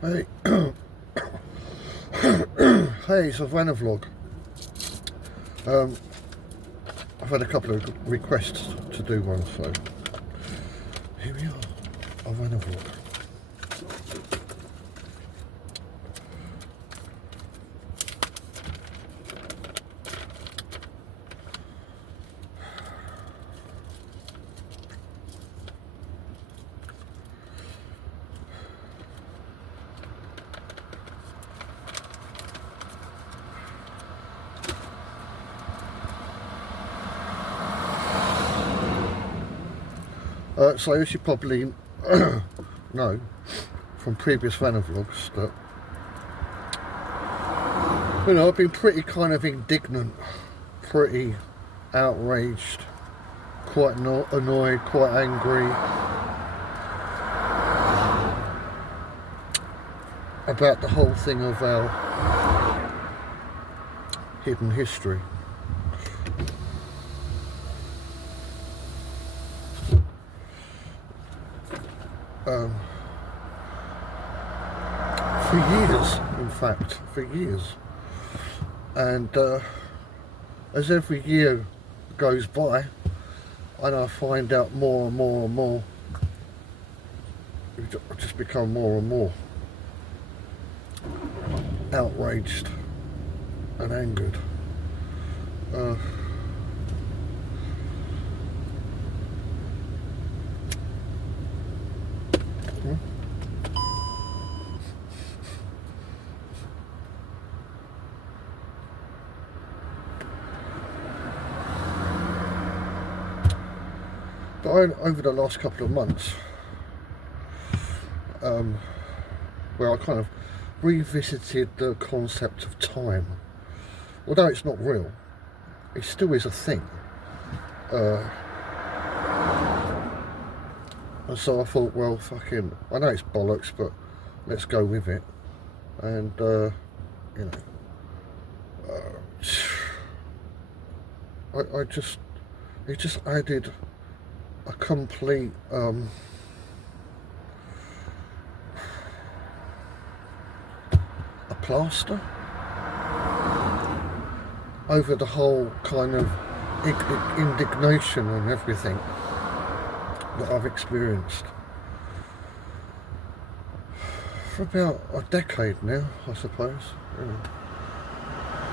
Hey, hey, it's a vanavlog. Um, I've had a couple of requests to do one, so here we are, a vanavlog. So as you probably know from previous vanavlogs that I've been pretty kind of indignant, pretty outraged, quite annoyed, quite angry about the whole thing of our hidden history. For years, in fact, for years. And as every year goes by, and I find out more and more and more, I just become more and more outraged and angered. But over the last couple of months, where I kind of revisited the concept of time. Although it's not real, it still is a thing. And so I thought, well, fucking, I know it's bollocks, but let's go with it. And, it just added a complete, a plaster over the whole kind of indignation and everything that I've experienced for about a decade now, I suppose.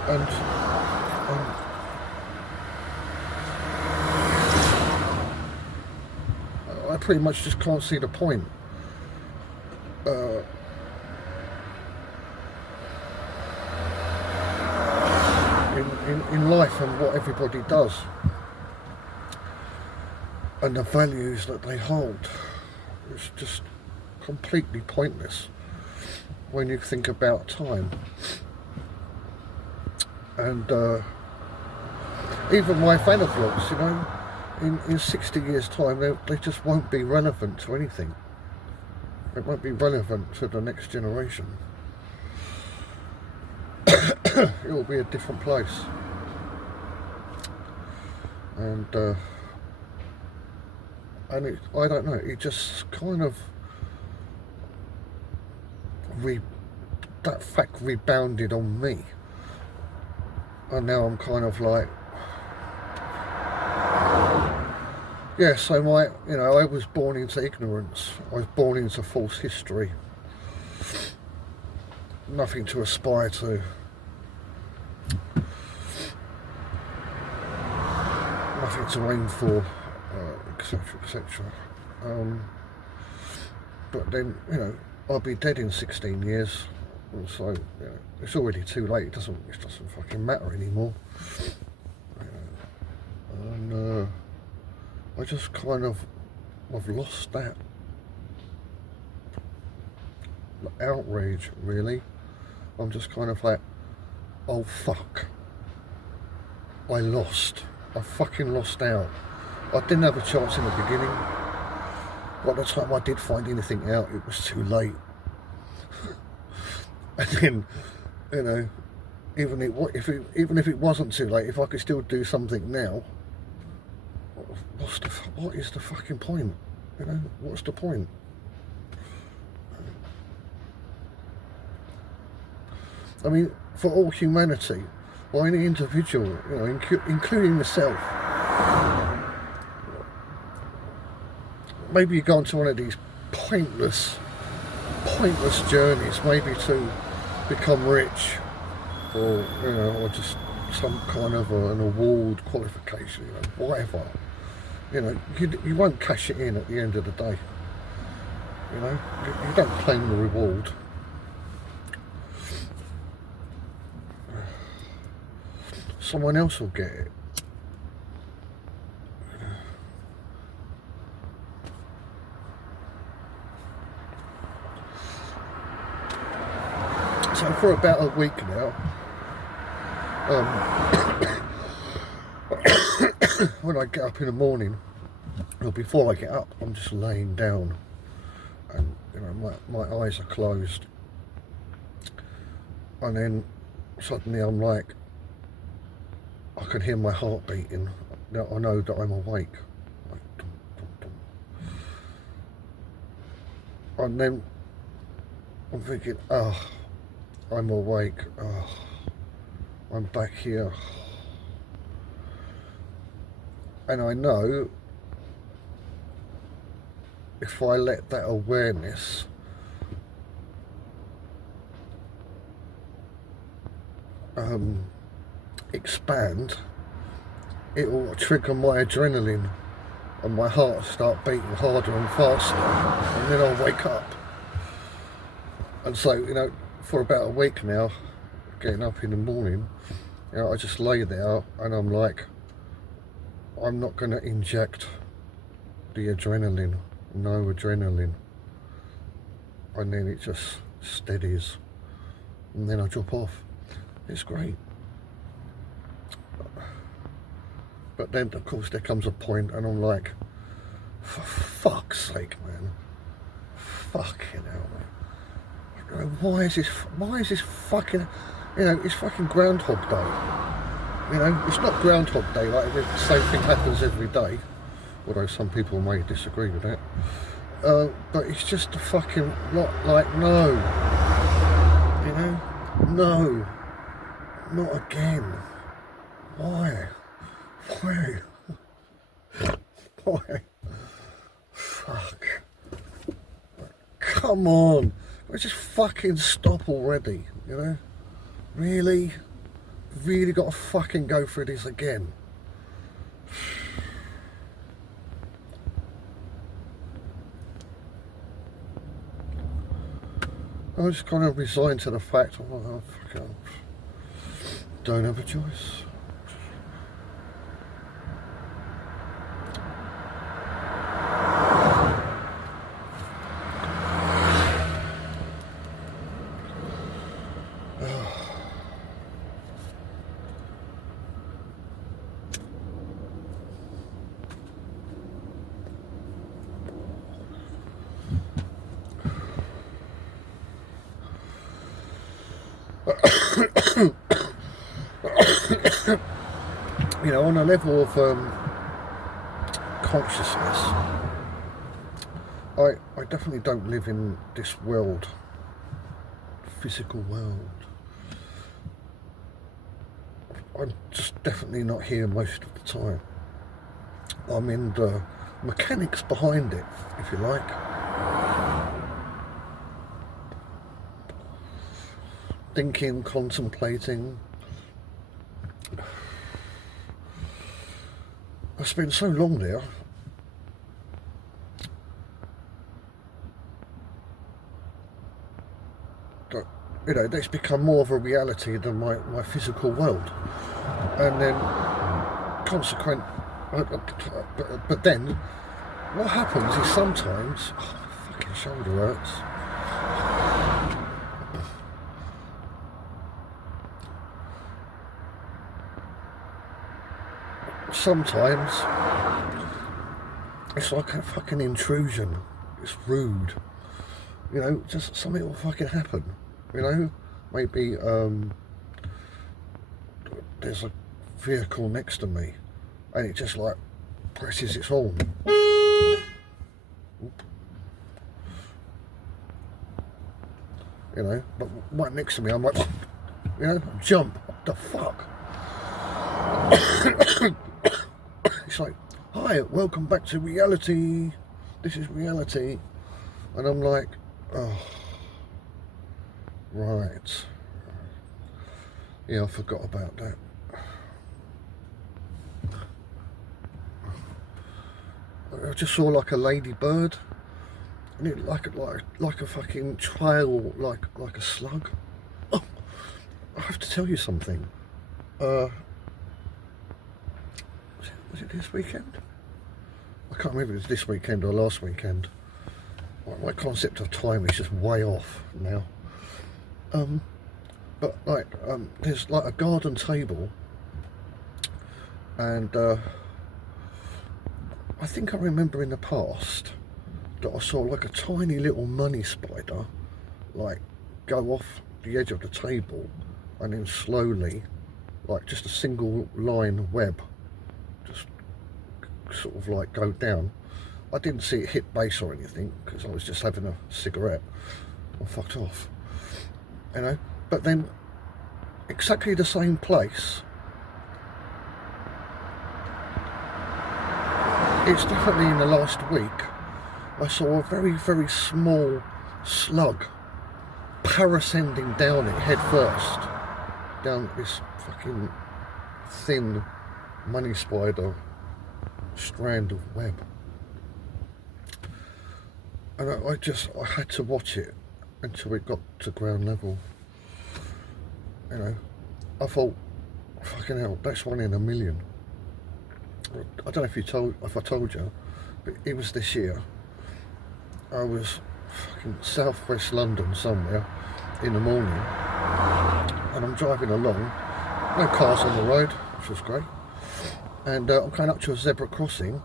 And I pretty much just can't see the point. In life and what everybody does and the values that they hold. It's just completely pointless when you think about time. And even my vanavlogs, in 60 years time they just won't be relevant to anything. It won't be relevant to the next generation. It will be a different place. And I don't know, it just kind of that fact rebounded on me, and now I'm kind of like, yeah, so I was born into ignorance, I was born into false history, nothing to aspire to, nothing to aim for, etc, etc. But then, I'll be dead in 16 years, and so it's already too late. It doesn't fucking matter anymore. And I just kind of have lost that outrage, really. I'm just kind of like, oh fuck, I fucking lost out. I didn't have a chance in the beginning. By the time I did find anything out, it was too late. And then, even if it wasn't too late, if I could still do something now, what is the fucking point? What's the point? I mean, for all humanity, or any individual, you know, including myself. Maybe you go onto one of these pointless journeys, maybe to become rich, or you know, or just some kind of an award qualification, you know, whatever. You know, you won't cash it in at the end of the day. You know, you don't claim the reward. Someone else will get it. So for about a week now, when I get up in the morning, or before I get up, I'm just laying down, and you know, my eyes are closed, and then suddenly I'm like, I can hear my heart beating. Now I know that I'm awake. Like, dum, dum, dum. And then I'm thinking, oh, I'm awake. Oh, I'm back here. And I know if I let that awareness expand, it will trigger my adrenaline and my heart will start beating harder and faster, and then I'll wake up. And so, you know, for about a week now, getting up in the morning, you know, I just lay there and I'm like, I'm not going to inject the adrenaline, no adrenaline. And then it just steadies, and then I drop off. It's great. But then, of course, there comes a point and I'm like, for fuck's sake, man. Fucking hell, man. You know, why is this fucking, you know, it's fucking Groundhog Day. You know, it's not Groundhog Day, like the same thing happens every day, although some people may disagree with that. But it's just a fucking lot like, no. You know? No. Not again. Why? Why? Why? Fuck. Come on. Let's just fucking stop already, you know? Really? Really got to fucking go through this again? I just kind of resigned to the fact, oh, fucking, don't have a choice. You know, on a level of consciousness, I definitely don't live in this world, physical world. I'm just definitely not here most of the time. I'm in the mechanics behind it, if you like. Thinking, contemplating. I spent so long there. That, you know, that's become more of a reality than my physical world. And then, but then, what happens is sometimes, oh, my fucking shoulder hurts. Sometimes it's like a fucking intrusion. It's rude. You know, just something will fucking happen. You know, maybe there's a vehicle next to me and it just like presses its horn. Oop. You know, but right next to me, I'm like, you know, jump. What the fuck? It's like, hi, welcome back to reality. This is reality. And I'm like, oh, right. Yeah, I forgot about that. I just saw like a ladybird, and it like a fucking trail, like a slug. Oh, I have to tell you something. Was it this weekend? I can't remember if it was this weekend or last weekend. My concept of time is just way off now. But like, there's like a garden table, and I think I remember in the past that I saw like a tiny little money spider, like go off the edge of the table, and then slowly, like just a single line web, just sort of like go down. I didn't see it hit base or anything because I was just having a cigarette. I fucked off, you know. But then, exactly the same place. It's definitely in the last week. I saw a very, very small slug parascending down it head first, down this fucking thin money spider strand of web. And I had to watch it until it got to ground level. You know, I thought, fucking hell, that's 1 in a million. I don't know if I told you, but it was this year. I was fucking southwest London somewhere in the morning, and I'm driving along, no cars on the road, which was great, and I'm going up to a zebra crossing.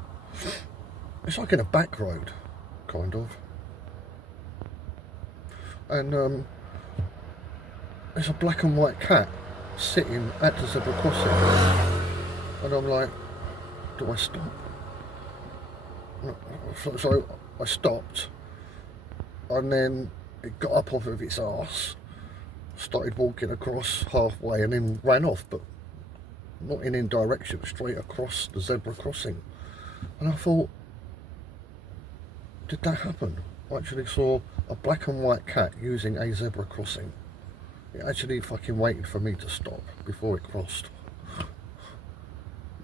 It's like in a back road, kind of, and there's a black and white cat sitting at the zebra crossing, and I'm like, do I stop? So I stopped, and then it got up off of its arse, started walking across halfway, and then ran off, but not in any direction, straight across the zebra crossing. And I thought, did that happen? I actually saw a black and white cat using a zebra crossing. It actually fucking waited for me to stop before it crossed.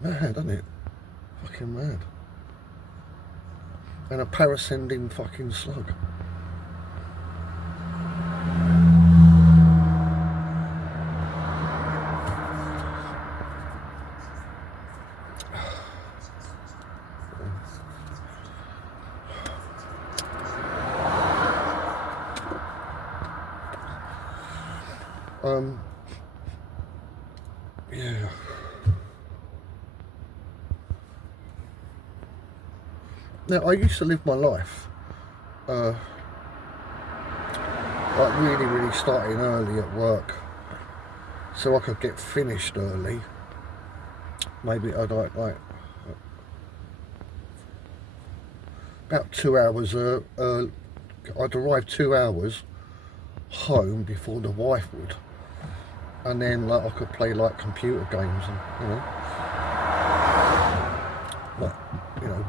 Mad, isn't it? Fucking mad. And a parascending fucking slug. Yeah. Now, I used to live my life, like really starting early at work, so I could get finished early. Maybe I'd like about 2 hours. I'd arrive 2 hours home before the wife would, and then like I could play like computer games and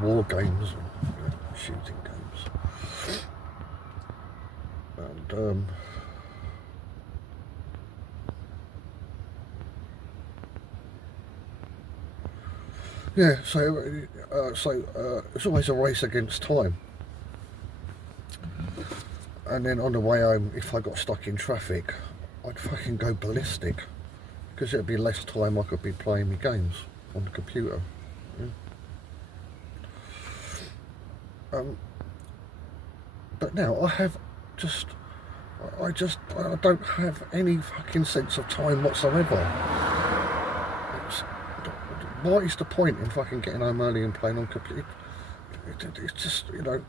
war games and shooting games, and yeah, so it's always a race against time. And then on the way home, if I got stuck in traffic, I'd fucking go ballistic, because it'd be less time I could be playing my games on the computer. Yeah. But now I don't have any fucking sense of time whatsoever. What is the point in fucking getting home early and playing on computer? It's just, you know,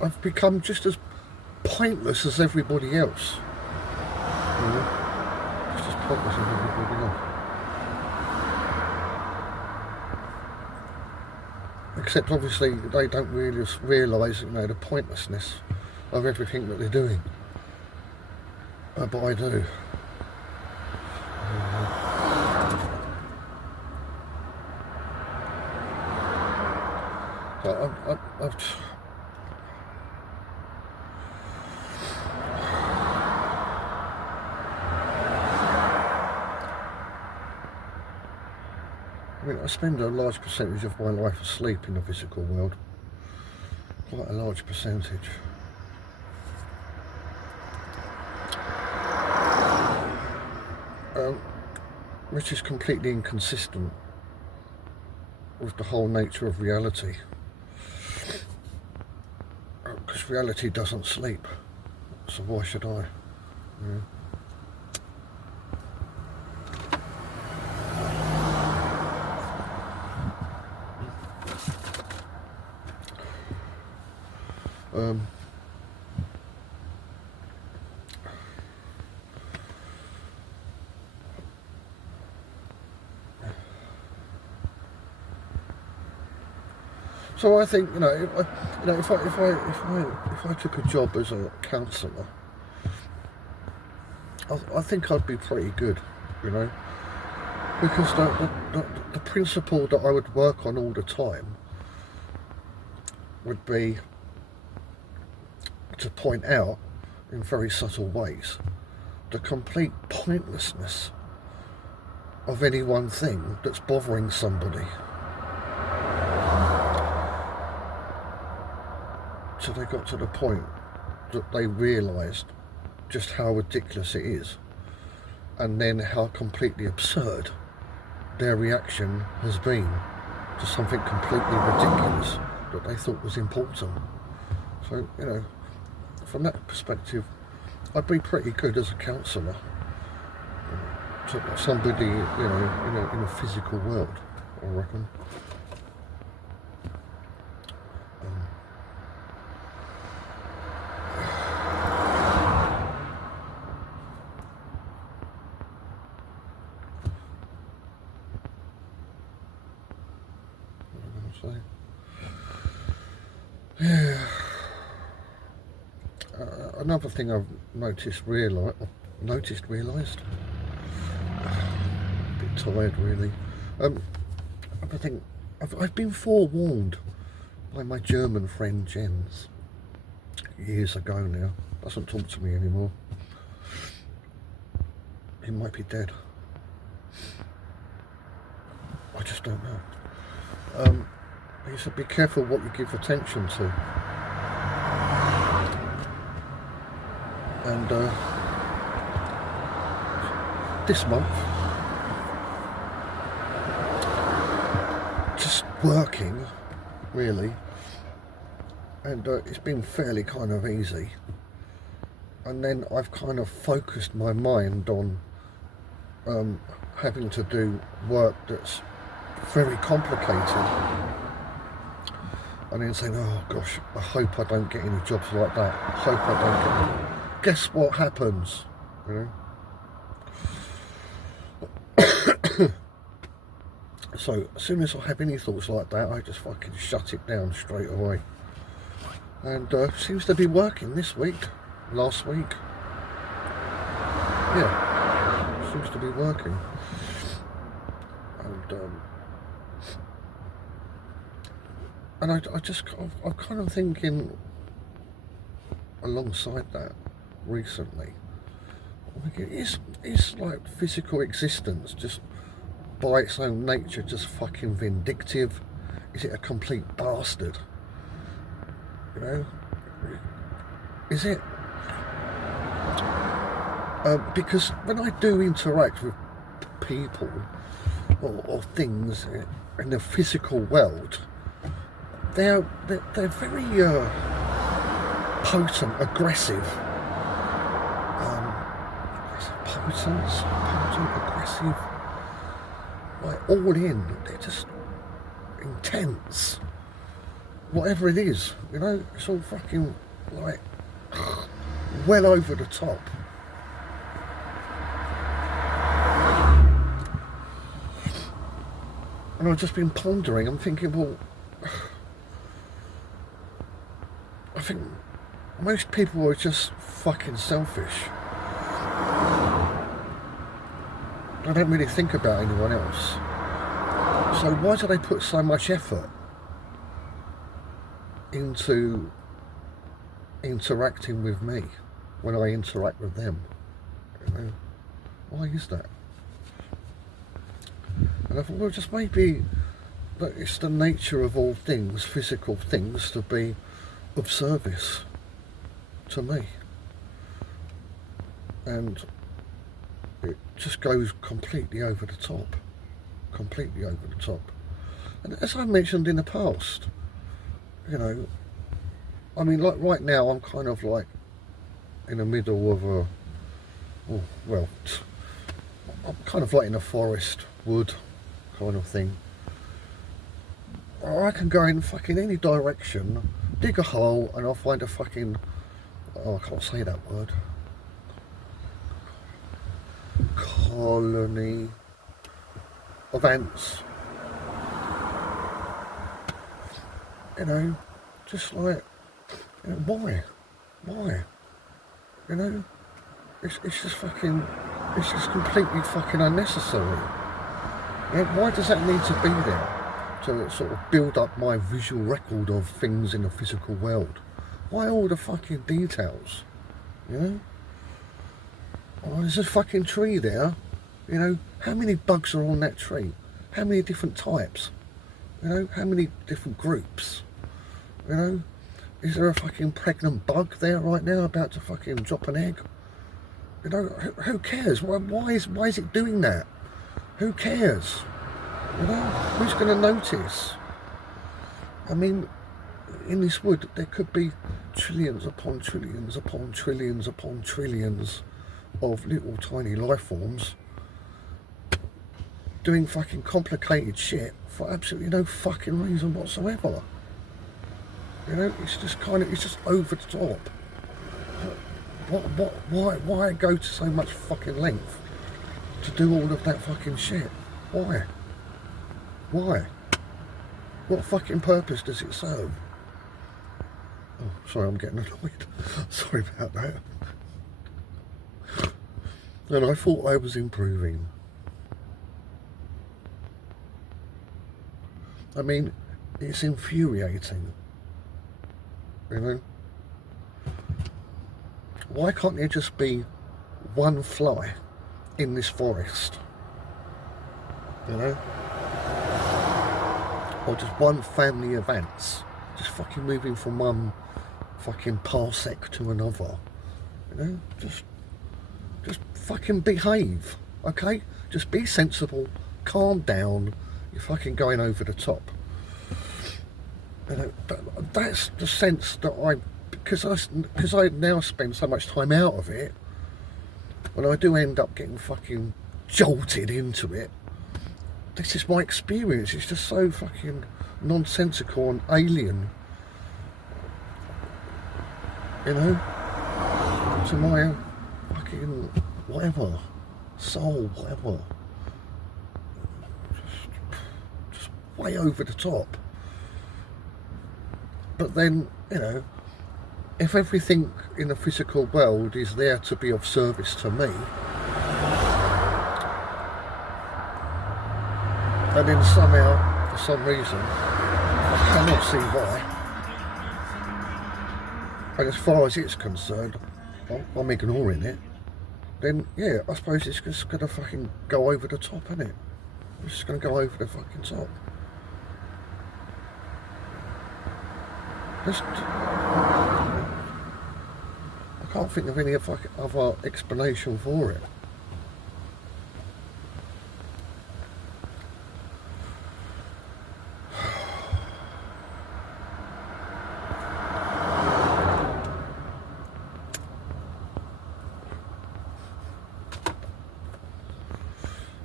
I've become just as pointless as everybody else. You know? Just as pointless as everybody else. except obviously they don't really realise, you know, the pointlessness of everything that they're doing. But I do. So I spend a large percentage of my life asleep in the physical world. Quite a large percentage. Which is completely inconsistent with the whole nature of reality. Because reality doesn't sleep. So why should I? Yeah. So I think, you know, if I took a job as a counsellor, I think I'd be pretty good, you know, because the principle that I would work on all the time would be to point out in very subtle ways the complete pointlessness of any one thing that's bothering somebody. So they got to the point that they realised just how ridiculous it is, and then how completely absurd their reaction has been to something completely ridiculous that they thought was important. So, you know, from that perspective, I'd be pretty good as a counsellor to somebody, you know, in a physical world, I reckon. Yeah. Another thing I've realised. A bit tired, really. I think I've been forewarned by my German friend Jens years ago now. Doesn't talk to me anymore. He might be dead. I just don't know. He said, be careful what you give attention to. And this month, just working, really, and it's been fairly kind of easy. And then I've kind of focused my mind on having to do work that's very complicated. And then saying, oh gosh, I hope I don't get any jobs like that. I hope I don't get any. Guess what happens, you know? So as soon as I have any thoughts like that, I just fucking shut it down straight away. And seems to be working this week, last week. Yeah, seems to be working. And I'm kind of thinking, alongside that, recently, I'm thinking, is like physical existence just by its own nature just fucking vindictive? Is it a complete bastard? You know? Is it? Because when I do interact with people or things in the physical world, they're very potent, aggressive, aggressive, like all in. They're just intense. Whatever it is, you know, it's all fucking like well over the top. And I've just been pondering. I'm thinking, well, think most people are just fucking selfish. They don't really think about anyone else. So why do they put so much effort into interacting with me when I interact with them? You know, why is that? And I thought, well, just maybe that it's the nature of all things, physical things, to be of service to me. And it just goes completely over the top. Completely over the top. And as I mentioned in the past, you know, I mean, like right now I'm kind of like in the middle of a, oh, well, I'm kind of like in a forest, wood kind of thing. Or I can go in fucking any direction, dig a hole, and I'll find a fucking, oh, I can't say that word, colony of ants. You know, just like, you know, why? You know, it's just fucking, it's just completely fucking unnecessary. You know, why does that need to be there? To sort of build up my visual record of things in the physical world. Why all the fucking details? You know? Oh, there's a fucking tree there. You know, how many bugs are on that tree? How many different types? You know, how many different groups? You know, is there a fucking pregnant bug there right now about to fucking drop an egg? You know, who cares? Why is it doing that? Who cares? You know, who's going to notice? I mean, in this wood, there could be trillions upon trillions upon trillions upon trillions of little tiny life forms doing fucking complicated shit for absolutely no fucking reason whatsoever. You know, it's just kind of, it's just over the top. Why go to so much fucking length to do all of that fucking shit? Why? What fucking purpose does it serve? Oh, sorry, I'm getting annoyed. Sorry about that. And I thought I was improving. I mean, it's infuriating. You know? Why can't there just be one fly in this forest? You know? Or just one family of ants just fucking moving from one fucking parsec to another. You know? Just fucking behave, okay? Just be sensible, calm down. You're fucking going over the top. You know, that's the sense that because I now spend so much time out of it, when I do end up getting fucking jolted into it, this is my experience. It's just so fucking nonsensical and alien, you know, to my fucking whatever, soul, whatever. Just way over the top. But then, you know, if everything in the physical world is there to be of service to me, and then somehow, for some reason, I cannot see why, and as far as it's concerned, I'm ignoring it, then yeah, I suppose it's just going to fucking go over the top, isn't it? It's just going to go over the fucking top. Just, I can't think of any other explanation for it.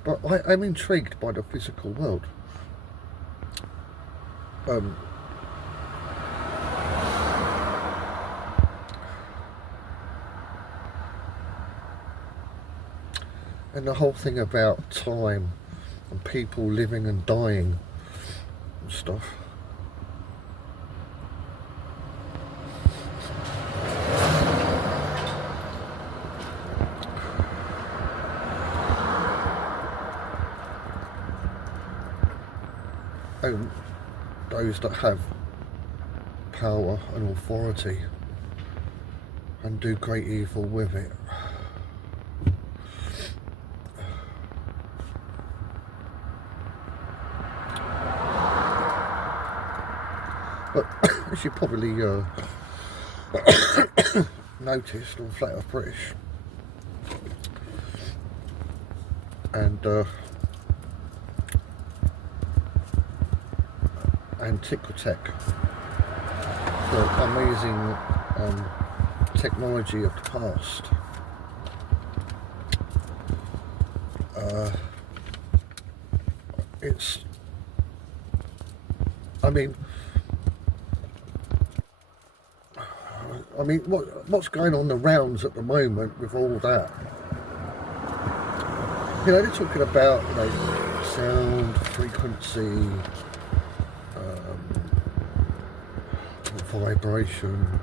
But I'm intrigued by the physical world. And the whole thing about time and people living and dying and stuff. and those that have power and authority and do great evil with it. But as you probably noticed on Flat Earth British and Antiquitech, the amazing technology of the past, I mean, what's going on the rounds at the moment with all that? You know, they're talking about, you know, sound, frequency, vibration,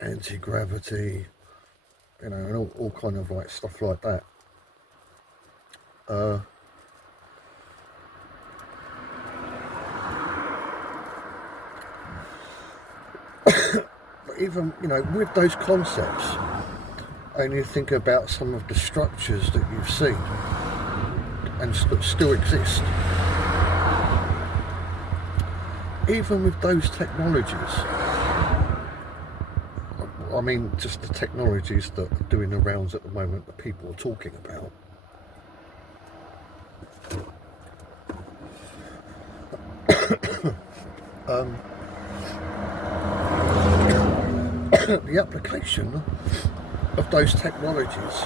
anti-gravity, you know, and all kind of like stuff like that. But even, you know, with those concepts, and you think about some of the structures that you've seen and that still exist, even with those technologies, I mean, just the technologies that are doing the rounds at the moment that people are talking about, the application of those technologies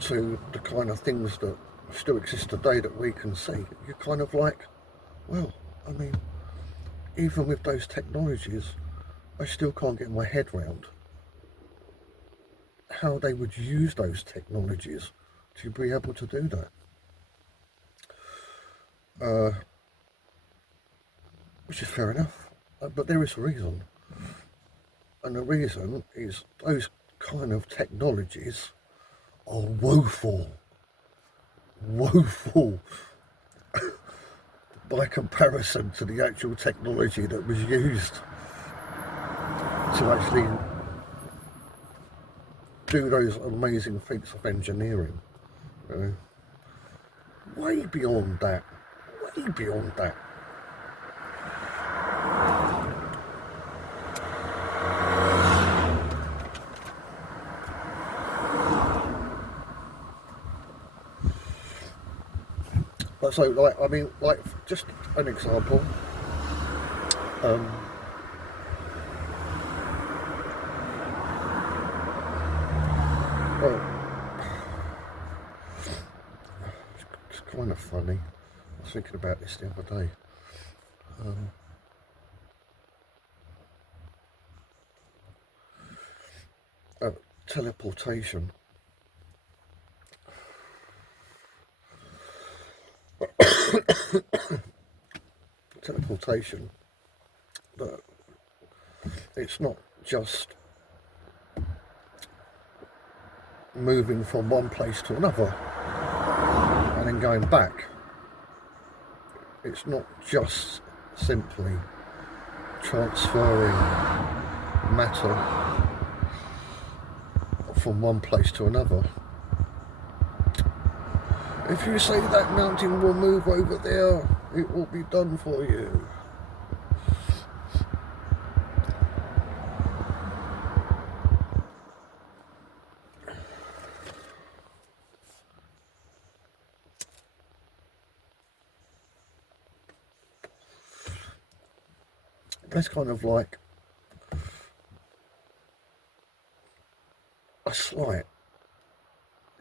to the kind of things that still exist today that we can see, you're kind of like, well, I mean, even with those technologies, I still can't get my head round how they would use those technologies to be able to do that. Which is fair enough, but there is a reason. And the reason is those kind of technologies are woeful by comparison to the actual technology that was used to actually do those amazing feats of engineering. You know, way beyond that. But so, like, I mean, like, just an example. Well, it's kind of funny. I was thinking about this the other day. Teleportation. Teleportation, but it's not just moving from one place to another and then going back. It's not just simply transferring matter from one place to another. If you say that mountain will move over there, it will be done for you. That's kind of like a slight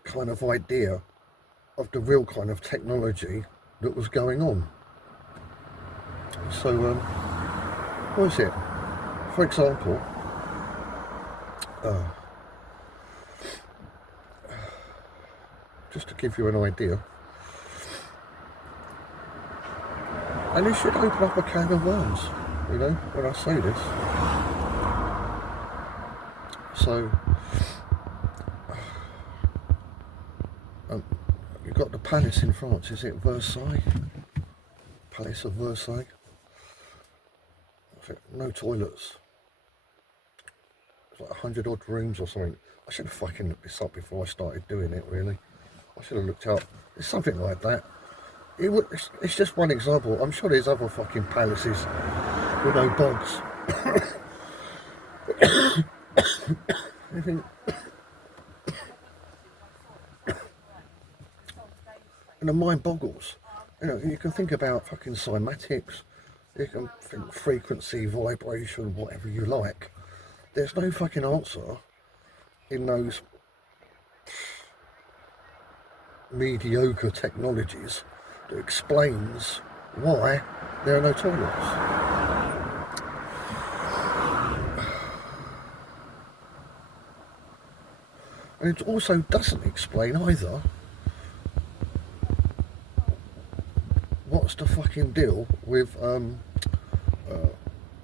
kind of idea of the real kind of technology that was going on. So, what is it? For example, just to give you an idea, and it should open up a can of worms, you know, when I say this. So, palace in France? Is it Versailles? Palace of Versailles? No toilets. It's like 100 odd rooms or something. I should have fucking looked this up before I started doing it, really. I should have looked up. It's something like that. It's just one example. I'm sure there's other fucking palaces with no bogs. I think, and the mind boggles. You know, you can think about fucking cymatics, you can think frequency, vibration, whatever you like. There's no fucking answer in those mediocre technologies that explains why there are no toilets. And it also doesn't explain either what's the fucking deal with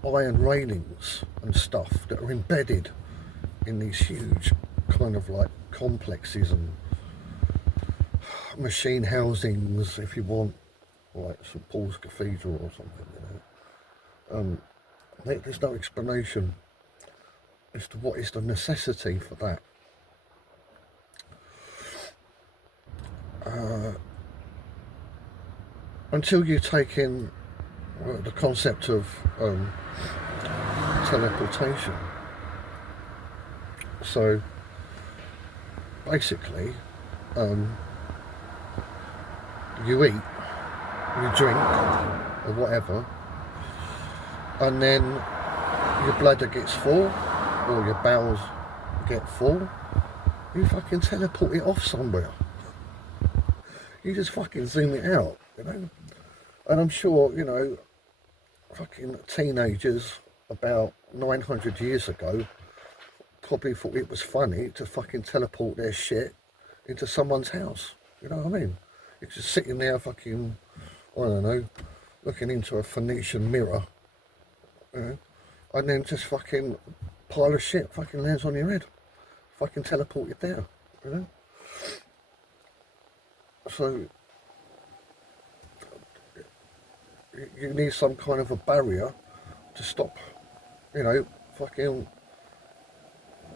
iron railings and stuff that are embedded in these huge kind of like complexes and machine housings, if you want, like St Paul's Cathedral or something, you know. There's no explanation as to what is the necessity for that. Until you take in the concept of teleportation. So basically, you eat, you drink, or whatever, and then your bladder gets full, or your bowels get full, you fucking teleport it off somewhere. You just fucking zoom it out, you know. And I'm sure, you know, fucking teenagers about 900 years ago probably thought it was funny to fucking teleport their shit into someone's house. You know what I mean? You're just sitting there fucking, I don't know, looking into a Phoenician mirror, you know, and then just fucking pile of shit fucking lands on your head. Fucking teleport it there, you know? So you need some kind of a barrier to stop, you know, fucking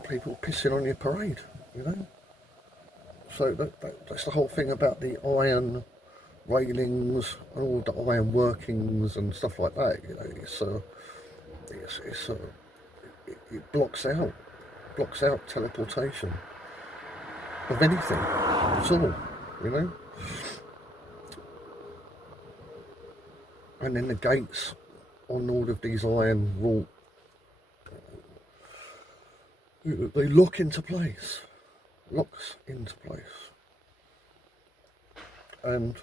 people pissing on your parade, you know. So that's the whole thing about the iron railings and all the iron workings and stuff like that. You know, it blocks out teleportation of anything at all, you know. And then the gates on all of these iron wrought, they lock into place, locks into place. And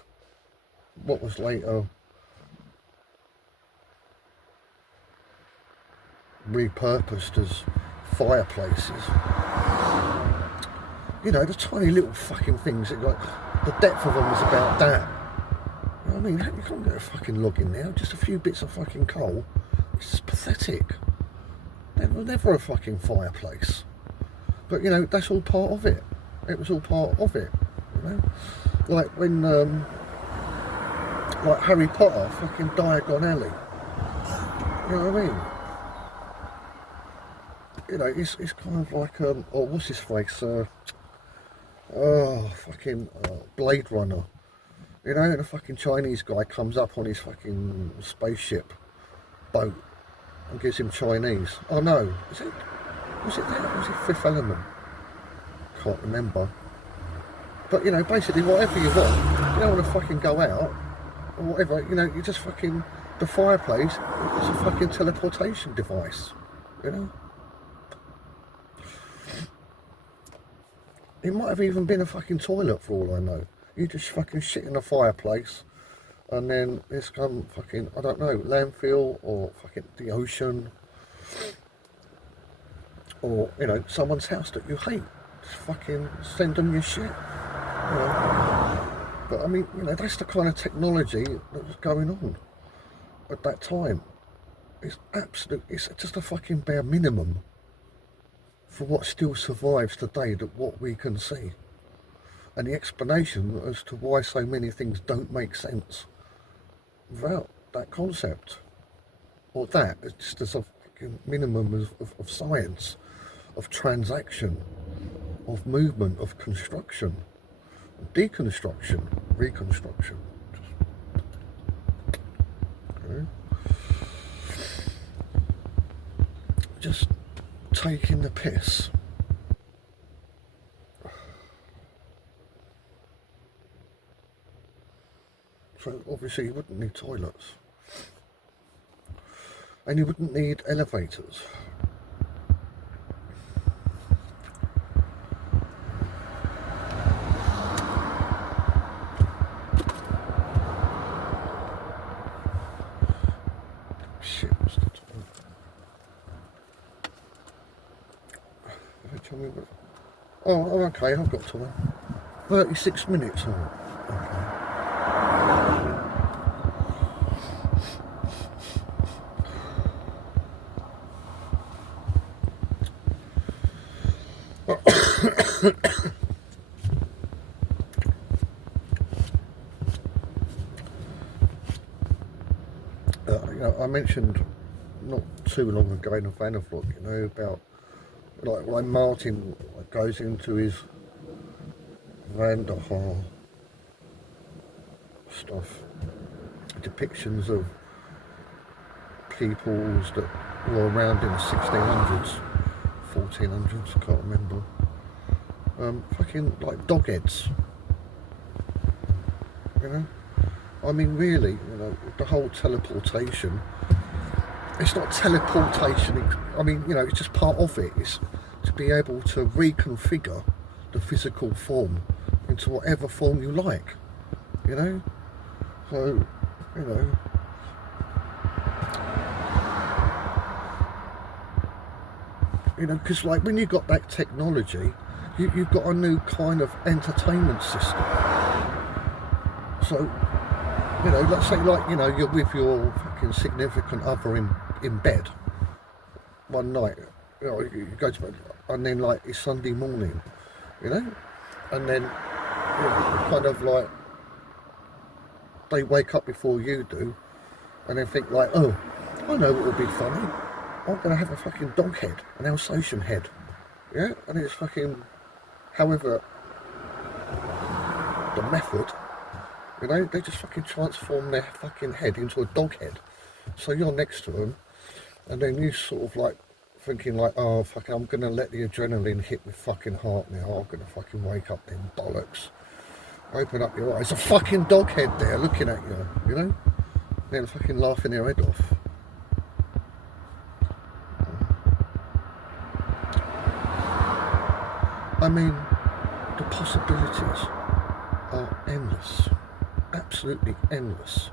what was later repurposed as fireplaces, you know, the tiny little fucking things, like the depth of them was about that. You know what I mean? You can't get a fucking log in there, just a few bits of fucking coal. It's just pathetic. Never a fucking fireplace. But, you know, that's all part of it. It was all part of it, you know? Like when, like Harry Potter, fucking Diagon Alley. You know what I mean? You know, it's kind of like, oh, what's his face? Blade Runner. You know, and a fucking Chinese guy comes up on his fucking spaceship boat and gives him Chinese. Oh no, was it that? Was it Fifth Element? Can't remember. But, you know, basically whatever you want, you don't want to fucking go out or whatever, you know, you just fucking, the fireplace is a fucking teleportation device, you know. It might have even been a fucking toilet for all I know. You just fucking shit in a fireplace and then it's come fucking, I don't know, landfill or fucking the ocean or, you know, someone's house that you hate. Just fucking send them your shit, you know. But I mean, you know, that's the kind of technology that was going on at that time. It's just a fucking bare minimum for what still survives today, that what we can see. and the explanation as to why so many things don't make sense without that concept, or that it's just as a minimum of science, of transaction, of movement, of construction, deconstruction, reconstruction. Okay. Just taking the piss. So obviously you wouldn't need toilets, and you wouldn't need elevators. Shit, what's the time? Did they tell me what? Oh, okay, I've got time. 36 minutes. Oh, you know, I mentioned not too long ago in a vanavlog, you know, about like when Martin goes into his Vanderhaar stuff, depictions of peoples that were around in the 1600s, 1400s, I can't remember. Fucking like dog heads, you know. I mean, really, you know, the whole teleportation. It's not teleportation. I mean, you know, it's just part of it. It's to be able to reconfigure the physical form into whatever form you like, you know. So, you know, because like when you got that technology, you've got a new kind of entertainment system. So, you know, let's say like, you know, you're with your fucking significant other in bed one night, you know, you go to bed, and then like it's Sunday morning, you know, and then you know, kind of like they wake up before you do, and then think like, oh, I know what would be funny. I'm gonna have a fucking dog head, an Alsatian head, yeah, and it's fucking, however, the method, you know, they just fucking transform their fucking head into a dog head. So you're next to them, and then you sort of like thinking like, oh fucking, I'm gonna let the adrenaline hit my fucking heart now. I'm gonna fucking wake up them bollocks. Open up your eyes, a fucking dog head there looking at you, you know? Then fucking laughing their head off. I mean, the possibilities are endless, absolutely endless,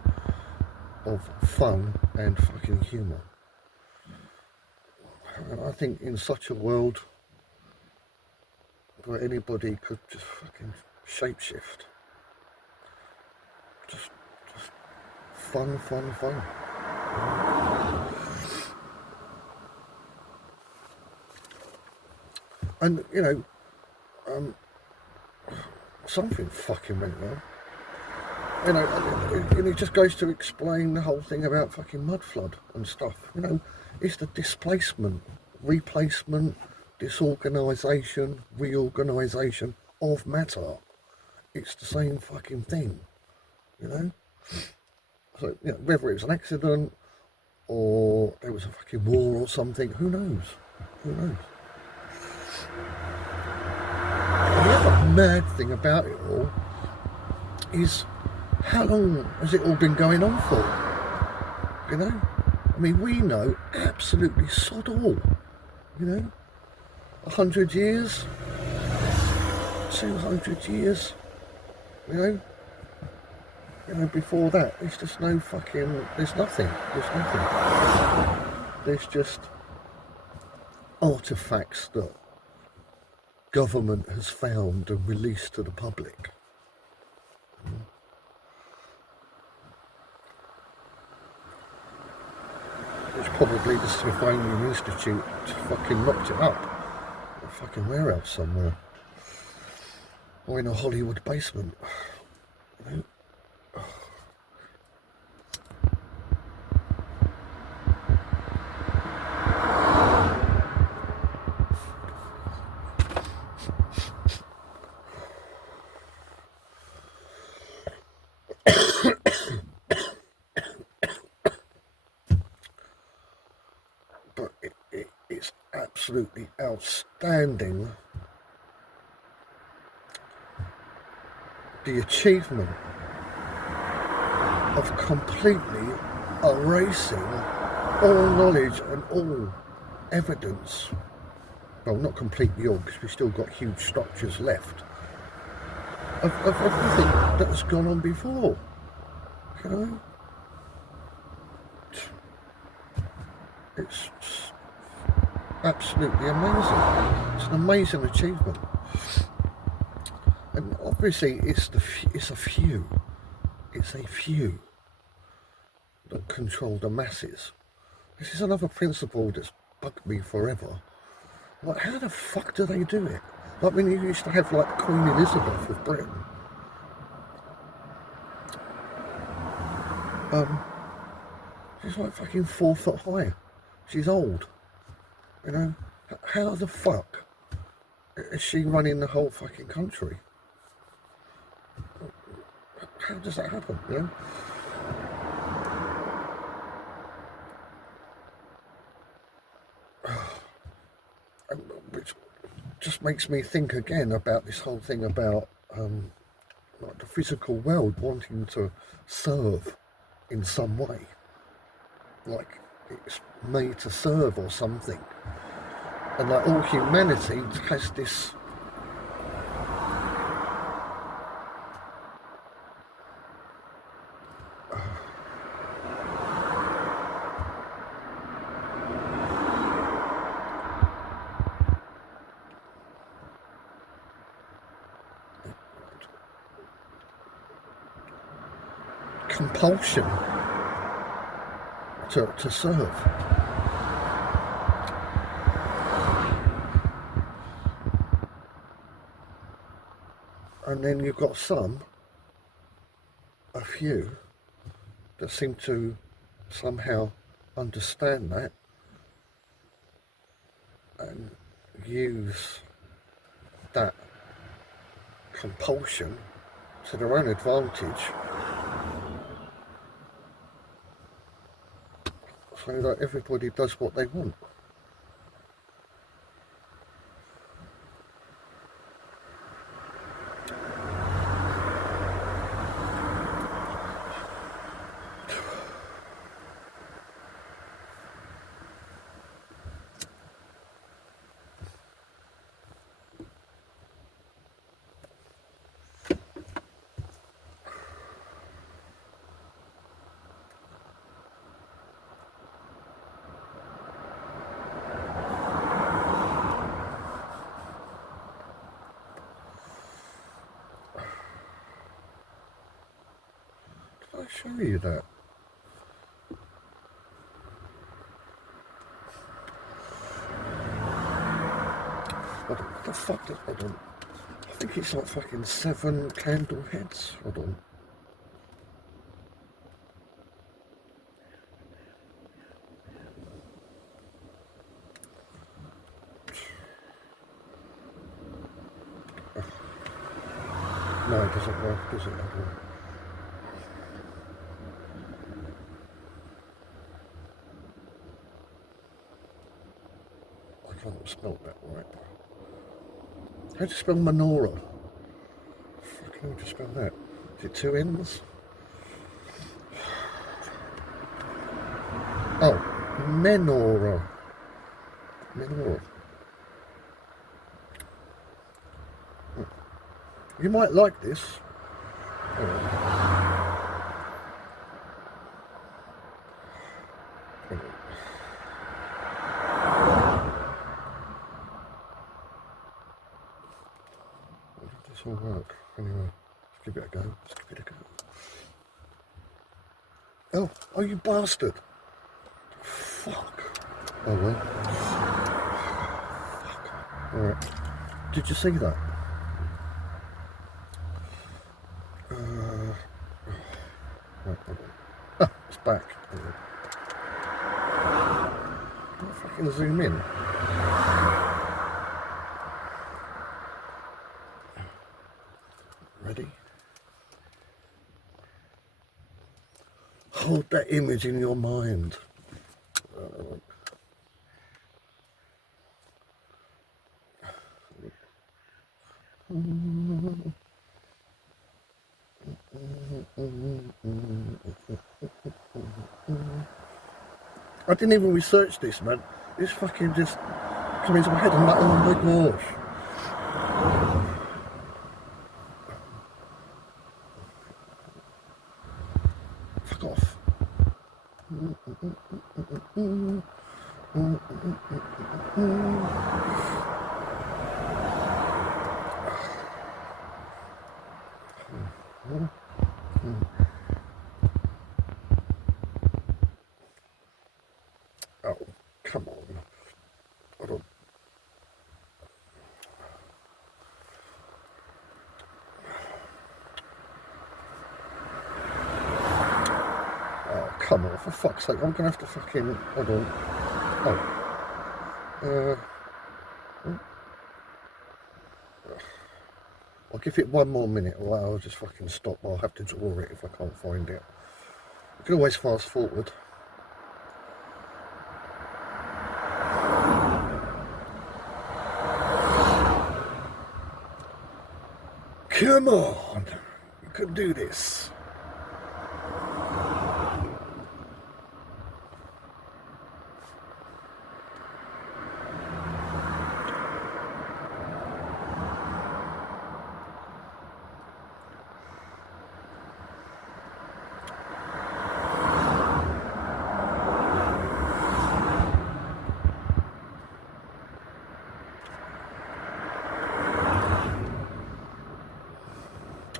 of fun and fucking humour. And I think in such a world where anybody could just fucking shapeshift, just fun. And you know, something fucking went wrong. You know, and it just goes to explain the whole thing about fucking mud flood and stuff. You know, it's the displacement, replacement, disorganisation, reorganisation of matter. It's the same fucking thing, you know. So, you know, whether it was an accident or there was a fucking war or something, who knows? Who knows? And the other mad thing about it all is how long has it all been going on for? You know? I mean, we know absolutely sod all. You know? 100 years? 200 years? You know? You know, before that, there's just no fucking, there's nothing. There's just artefacts that government has found and released to the public. It's probably the Smithsonian Institute fucking locked it up in a fucking warehouse somewhere. or in a Hollywood basement. You know? But it's absolutely outstanding, the achievement of completely erasing all knowledge and all evidence. Well, not completely all, because we've still got huge structures left of everything that has gone on before, you know. It's absolutely amazing. It's an amazing achievement, and obviously it's a few that control the masses. This is another principle that's bugged me forever. Like, how the fuck do they do it? Like when you used to have like Queen Elizabeth of Britain. She's like fucking 4 foot high. She's old. You know, how the fuck is she running the whole fucking country? How does that happen, you know? Which just makes me think again about this whole thing about like the physical world wanting to serve in some way. Like it's made to serve or something. And like all humanity has this compulsion to serve. And then you've got a few, that seem to somehow understand that and use that compulsion to their own advantage, so that everybody does what they want. Did I show you that? What the fuck did I do? I think it's like fucking 7 candle heads. Hold on. No, it doesn't work, does it? I can't spell that right. How do you spell menorah? Fucking how do you spell that? Is it 2 N's? Oh, menorah. Menorah. You might like this. This will work. Anyway, let's give it a go. Let's give it a go. Oh, you bastard. Fuck. Oh well. Fuck. Alright. Did you see that? zoom in. Ready? Hold that image in your mind. I didn't even research this, man. This fucking just came into my head. I'm like, oh my gosh. Fuck off. Oh, come on. Hold on. Oh, come on, for fuck's sake. I'm gonna have to fucking... Hold on. Oh. I'll give it one more minute, or I'll just fucking stop. I'll have to draw it if I can't find it. You can always fast forward. Come on, you can do this.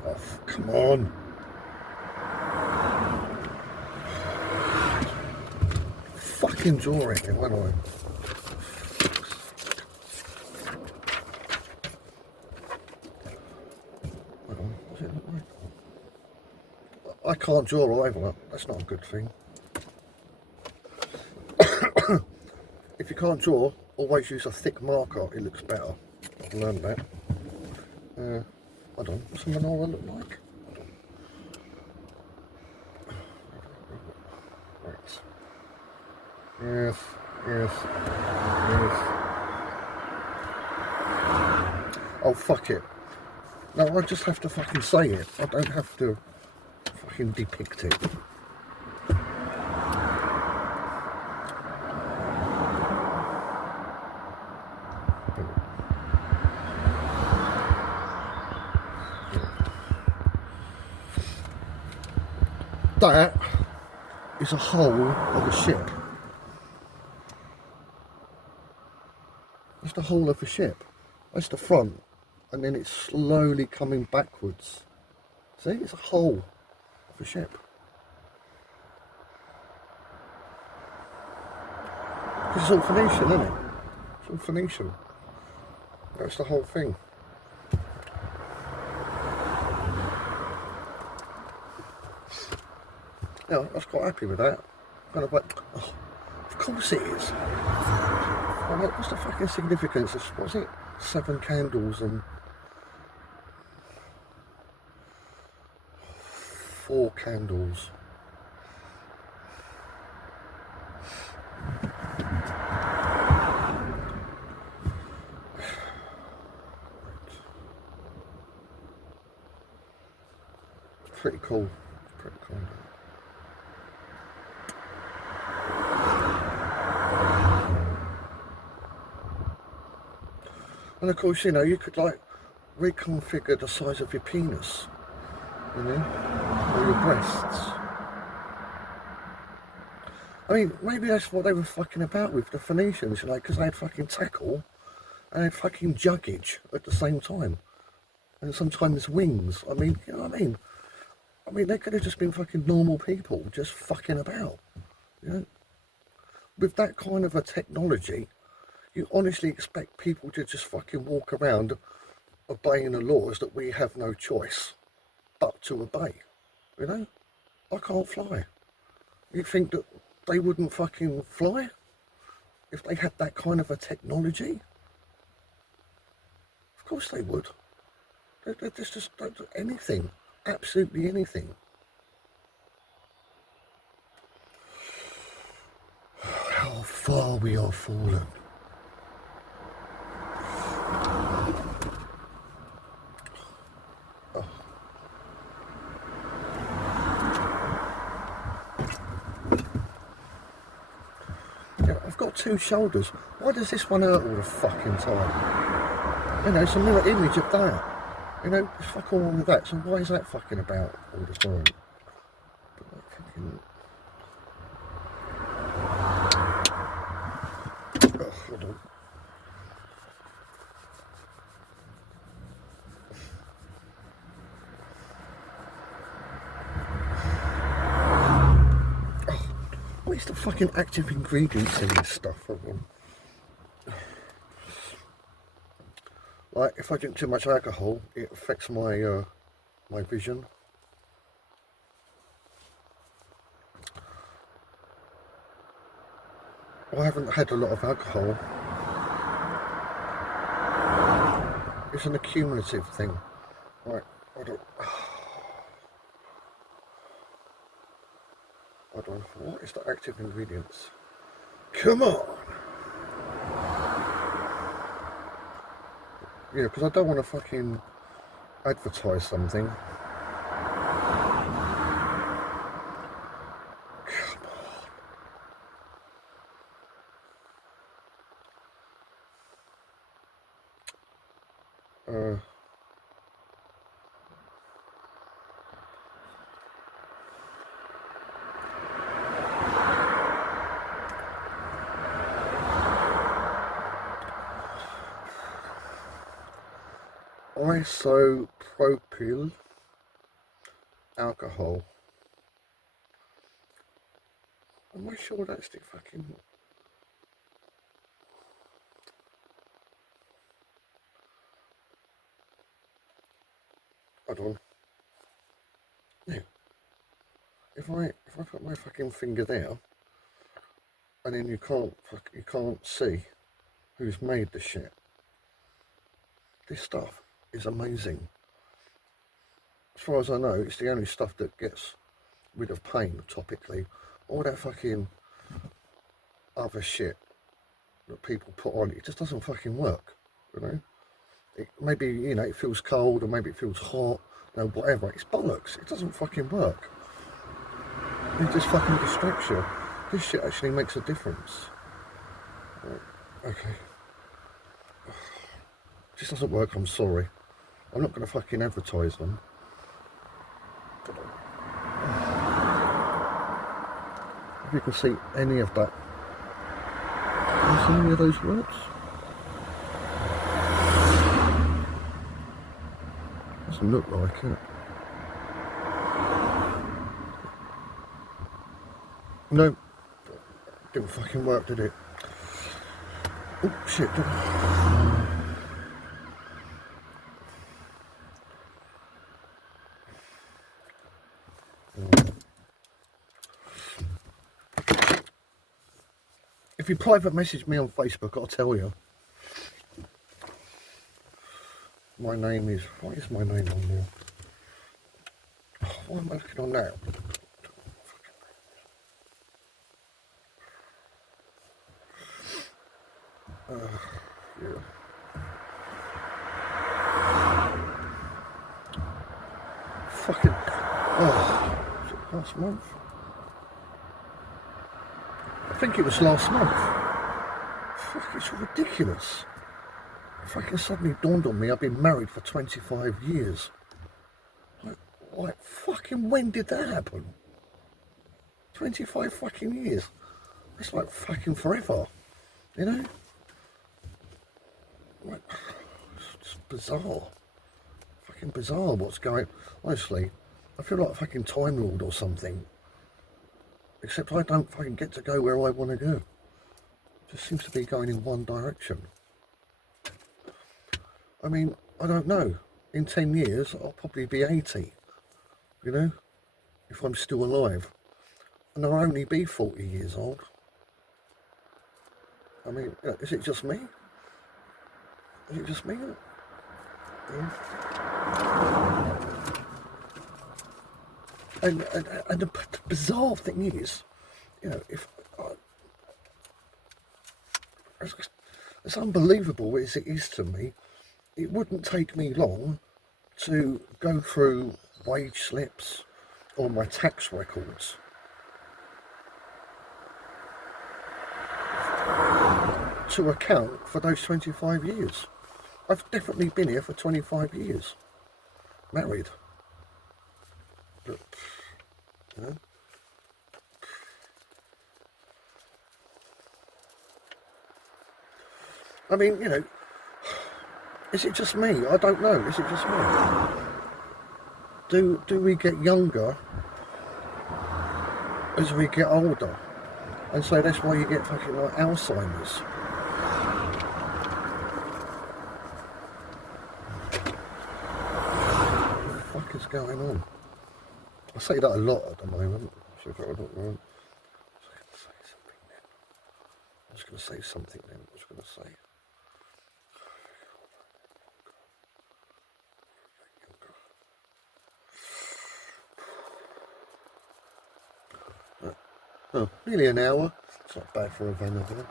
Oh, come on. Fucking draw it, why not? I can't draw either. That's not a good thing. If you can't draw, always use a thick marker. It looks better. I've learned that. Hold on. What's a menorah look like? Right. Yes. Yes. Yes. Oh, fuck it. No, I just have to fucking say it. I don't have to fucking depict it. That is a hull of a ship. That's the hull of a ship. That's the front, and then it's slowly coming backwards. See, it's a hull of a ship. It's all Phoenician, isn't it? It's all Phoenician. That's the whole thing. Yeah, I was quite happy with that. Kind of like, oh, of course it is. I'm like, what's the fucking significance of, what's it? 7 candles and 4 candles. Pretty cool. Pretty cool. And of course, you know, you could like reconfigure the size of your penis, you know, or your breasts. I mean, maybe that's what they were fucking about with the Phoenicians, you know, because they had fucking tackle and they had fucking juggage at the same time. And sometimes wings. I mean, you know what I mean? I mean, they could have just been fucking normal people, just fucking about, you know. With that kind of a technology, you honestly expect people to just fucking walk around obeying the laws that we have no choice but to obey, you know? I can't fly. You think that they wouldn't fucking fly? if they had that kind of a technology? Of course they would. They just don't do anything. Absolutely anything. How far we are fallen. I've got two shoulders. Why does this one hurt all the fucking time? You know, it's a mirror image of that. You know, it's fuck all wrong with that. So why is that fucking about all the time? Hold on. What is the fucking active ingredients in this stuff? Like, if I drink too much alcohol, it affects my my vision. I haven't had a lot of alcohol. It's an accumulative thing. Right, hold on. What is the active ingredients? Come on! Yeah, because I don't want to fucking advertise something. Come on. Isopropyl alcohol. Am I sure that's the fucking... Hold on. Yeah. If I put my fucking finger there, and then you can't see who's made the shit. This stuff is amazing. As far as I know, it's the only stuff that gets rid of pain topically. All that fucking other shit that people put on, it just doesn't fucking work, you know? Maybe, you know, it feels cold, or maybe it feels hot, you know, whatever. It's bollocks. It doesn't fucking work. It just fucking distracts you. This shit actually makes a difference. Right. Okay. If this doesn't work, I'm sorry. I'm not going to fucking advertise them. If you can see any of that. Can you see any of those words? Doesn't look like it. No. Didn't fucking work, did it? Oh, shit. If you private message me on Facebook, I'll tell you. My name is... What is my name on there? Oh, why am I looking on now? Yeah. Fucking... Oh, was it last month? I think it was last month. Fuck, it's ridiculous. It fucking suddenly dawned on me I've been married for 25 years. Like, fucking when did that happen? 25 fucking years. It's like fucking forever, you know? Like, it's just bizarre. Fucking bizarre what's going... Honestly, I feel like a fucking Time Lord or something. Except I don't fucking get to go where I want to go. It just seems to be going in one direction. I mean, I don't know. In 10 years, I'll probably be 80. You know? If I'm still alive. And I'll only be 40 years old. I mean, is it just me? Is it just me? Yeah. And the bizarre thing is, if as unbelievable as it is to me, it wouldn't take me long to go through wage slips or my tax records to account for those 25 years. I've definitely been here for 25 years, married. But, I mean, is it just me? I don't know. Is it just me? Do we get younger as we get older? And so that's why you get fucking like Alzheimer's. What the fuck is going on? I say that a lot at the moment. So I don't know. I was going to say something then. I was going to say. Oh, nearly an hour. It's not bad for a vanavlog.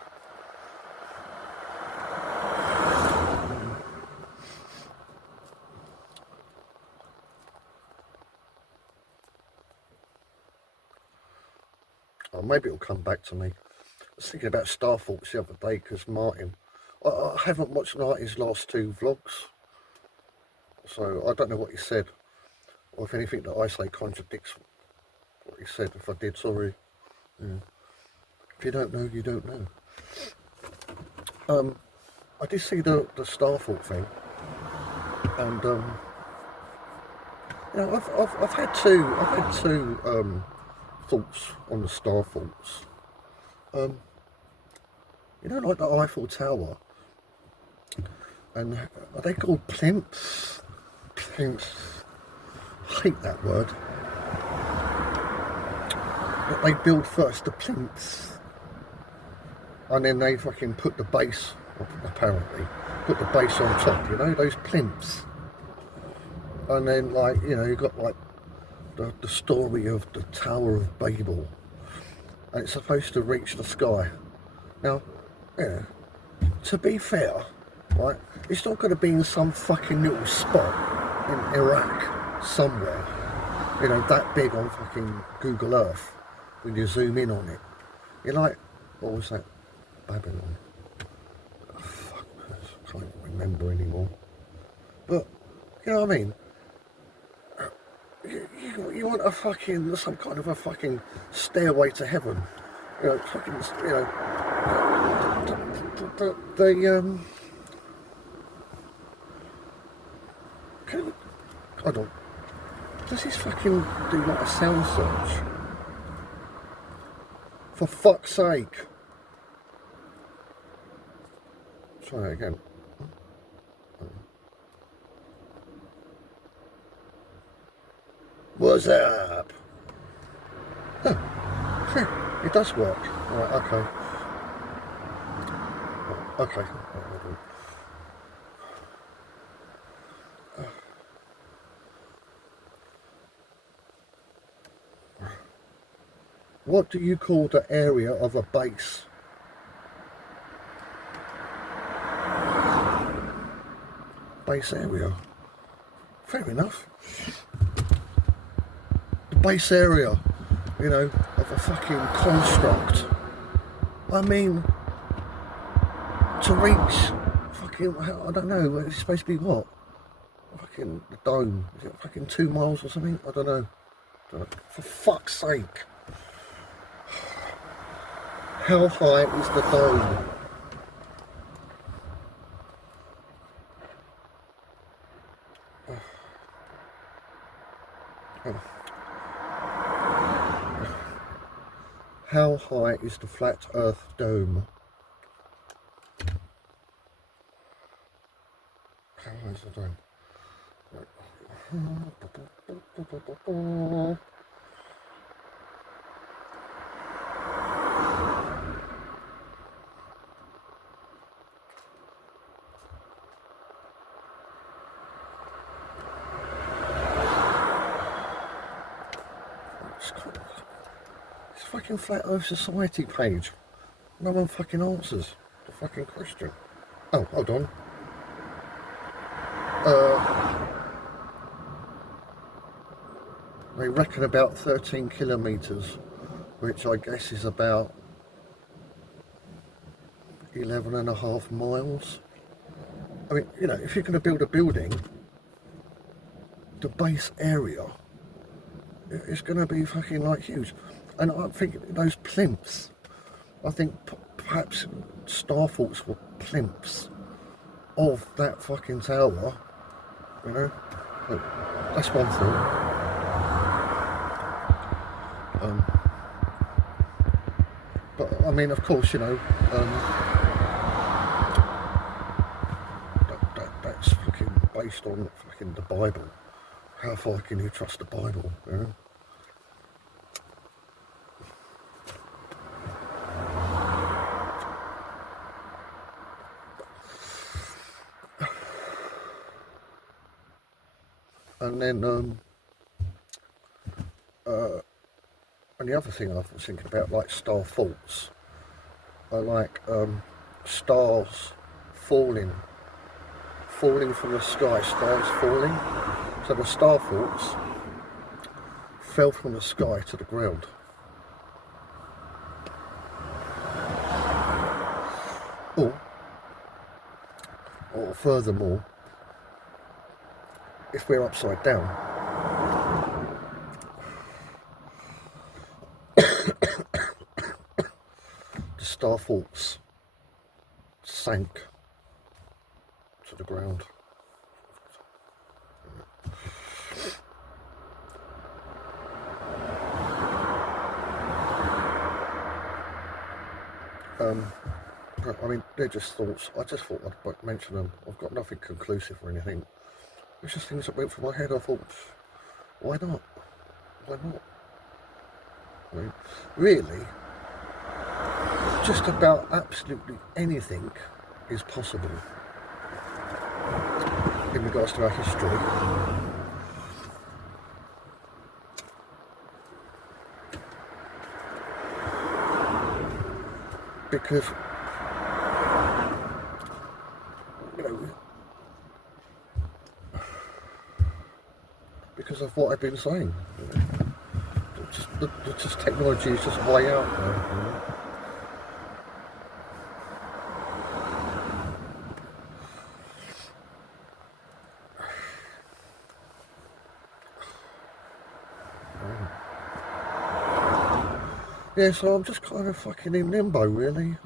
Oh, maybe it'll come back to me. I was thinking about Star Thoughts the other day because Martin. I haven't watched Martin's last two vlogs, so I don't know what he said, or if anything that I say contradicts what he said. If I did, sorry. Yeah. If you don't know, you don't know. I did see the Star Thought thing, and I've had two thoughts on the Star Thoughts. Like the Eiffel Tower, and are they called plinths? Plinths. I hate that word. But they build first the plinths, and then they fucking put the base, apparently, put the base on top, those plinths. And then, you've got, the story of the Tower of Babel, and it's supposed to reach the sky. Now, to be fair, right, it's not going to be in some fucking little spot in Iraq somewhere, that big on fucking Google Earth when you zoom in on it. You're like, what was that? Babylon. Oh, fuck, I can't even remember anymore. But, you know what I mean? You want some kind of a fucking stairway to heaven. Fucking, hold on. Does this fucking do like a sound search? For fuck's sake. Try that again. What's up? Huh. It does work. Right, okay. Okay. What do you call the area of a base? Base area. Fair enough. The base area, of a fucking construct. I mean, to reach fucking, I don't know, it's supposed to be what? Fucking the dome. Is it fucking 2 miles or something? I don't know. For fuck's sake. How high is the dome? How high is the flat Earth dome? How high is the dome? fucking Flat Earth Society page. No one fucking answers the fucking question. Oh, hold on. They reckon about 13 kilometres, which I guess is about 11.5 miles. I mean, you know, if you're going to build a building, the base area is going to be fucking like huge. And I think those plinths, I think perhaps starforts were plinths of that fucking tower, you know. Look, that's one thought. But I mean, of course, you know, that's fucking based on fucking the Bible. How far can you trust the Bible, you know? And then, and the other thing I was thinking about, like star faults, are like stars falling from the sky, stars falling. So the star faults fell from the sky to the ground. Or furthermore, if we're upside down, the star faults sank to the ground. I mean, they're just thoughts. I just thought I'd mention them. I've got nothing conclusive or anything. It's just things that went through my head. I thought, why not? Why not? I mean, really, just about absolutely anything is possible in regards to our history. Because, you know, because of what I've been saying. Just technology is just way out there, you know? Yeah, so I'm just kind of fucking in limbo, really.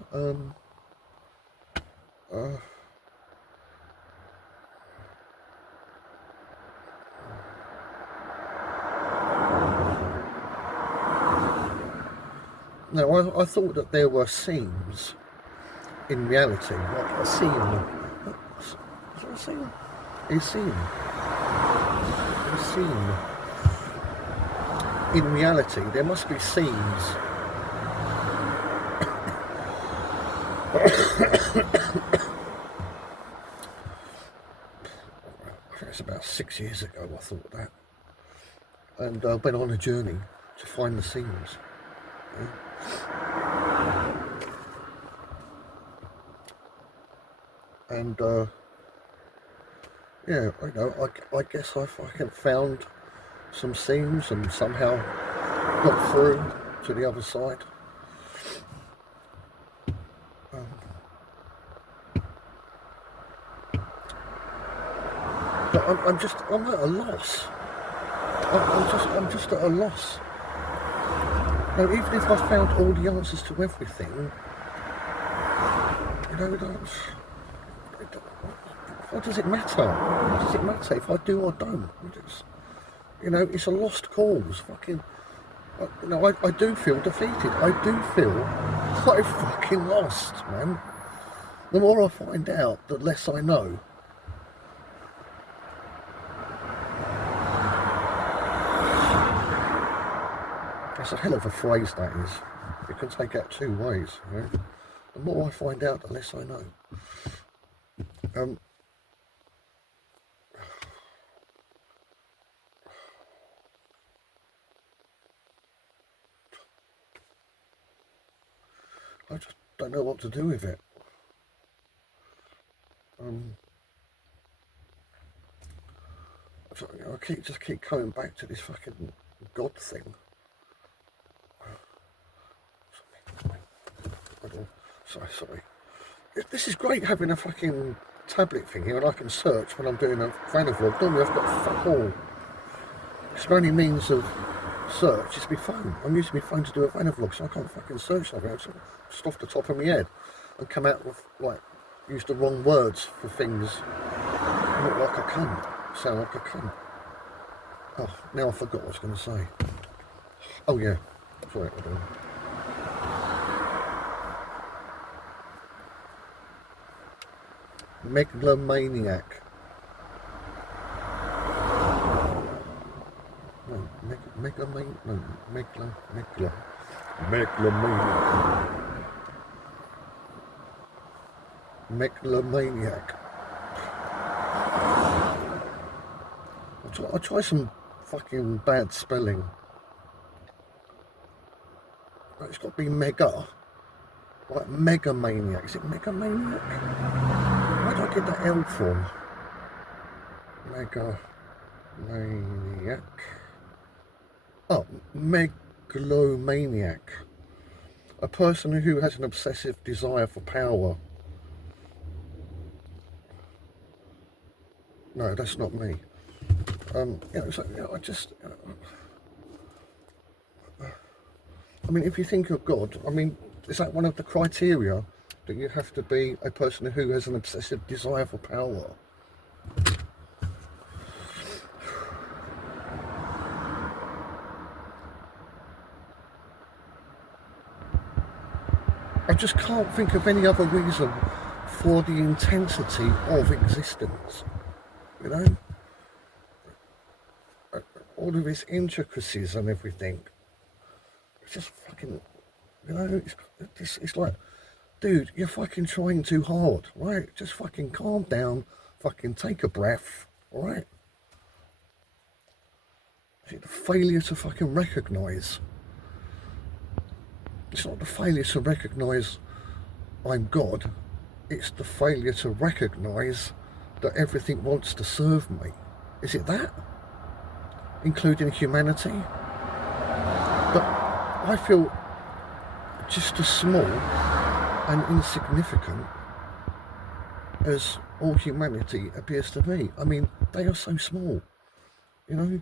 No, I thought that there were seams in reality, like a seam. Is there a seam? A seam. A seam. In reality, there must be seams. I think it's about 6 years ago I thought that. And I went on a journey to find the seams. Yeah. And yeah, you know, I guess I fucking found some seams and somehow got through to the other side. But I'm at a loss. I'm just at a loss. You know, even if I found all the answers to everything, you know, what does it matter? What does it matter if I do or don't? You know, it's a lost cause. Fucking, you know, I do feel defeated. I do feel quite fucking lost, man. The more I find out, the less I know. That's a hell of a phrase, that is. You can take that two ways, you know. The more I find out, the less I know. don't know what to do with it. So, you know, I just keep coming back to this fucking God thing. Sorry. This is great having a fucking tablet thing here, and I can search when I'm doing a vanavlog. Normally I've got fuck all. It's my only means of search is my phone. I'm using my phone to do a vanavlog, so I can't fucking search something. It's just off the top of my head and come out with, like, use the wrong words for things. Look like a cunt. Sound like a cunt. Oh, now I forgot what I was going to say. Oh yeah. Sorry, I don't know. Megalomaniac. No, megalomaniac. I'll try some fucking bad spelling. It's got to be mega. Like megamaniac. Is it megamaniac? Where do I get that L from? Megalomaniac. Oh, megalomaniac. A person who has an obsessive desire for power. No, that's not me. You know, so, you know, I mean, if you think of God, I mean, is that one of the criteria that you have to be a person who has an obsessive desire for power? I just can't think of any other reason for the intensity of existence, you know? All of its intricacies and everything. It's just fucking, you know, it's like, dude, you're fucking trying too hard, right? Just fucking calm down, fucking take a breath, alright? The failure to fucking recognise. It's not the failure to recognise I'm God, it's the failure to recognise that everything wants to serve me. Is it that? Including humanity? But I feel just as small and insignificant as all humanity appears to be. I mean, they are so small, you know?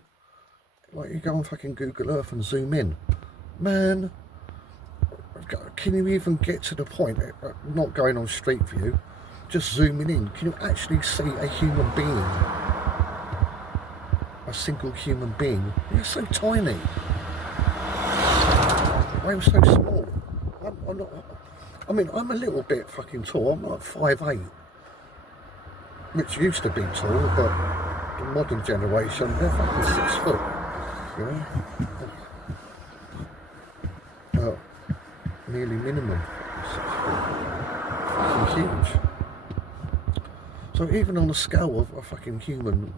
Like, you go on fucking Google Earth and zoom in. Man, can you even get to the point, not going on Street View, just zooming in, can you actually see a human being? A single human being? You're so tiny. I'm so small. I'm not, I mean, I'm a little bit fucking tall. I'm like 5'8", which used to be tall, but the modern generation, they're fucking 6 foot, you know? Nearly minimum. 6 foot. Fucking huge. So even on the scale of a fucking human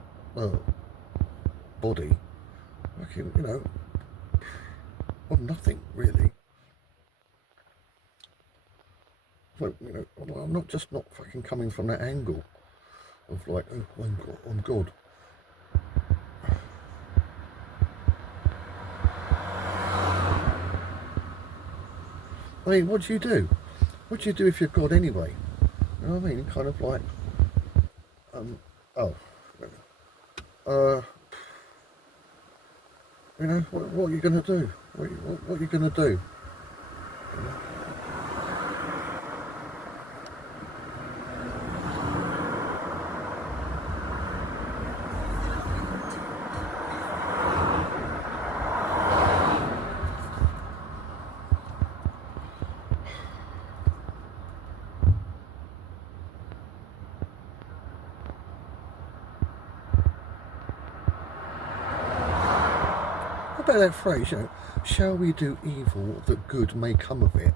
body, fucking, you know, well, nothing really. So, you know, I'm not fucking coming from that angle of like, oh, I'm God. I mean, what do you do? What do you do if you're God anyway? You know what I mean? Kind of like, you know, what are you going to do? What are you going to do? You know? What about that phrase, you know, shall we do evil that good may come of it?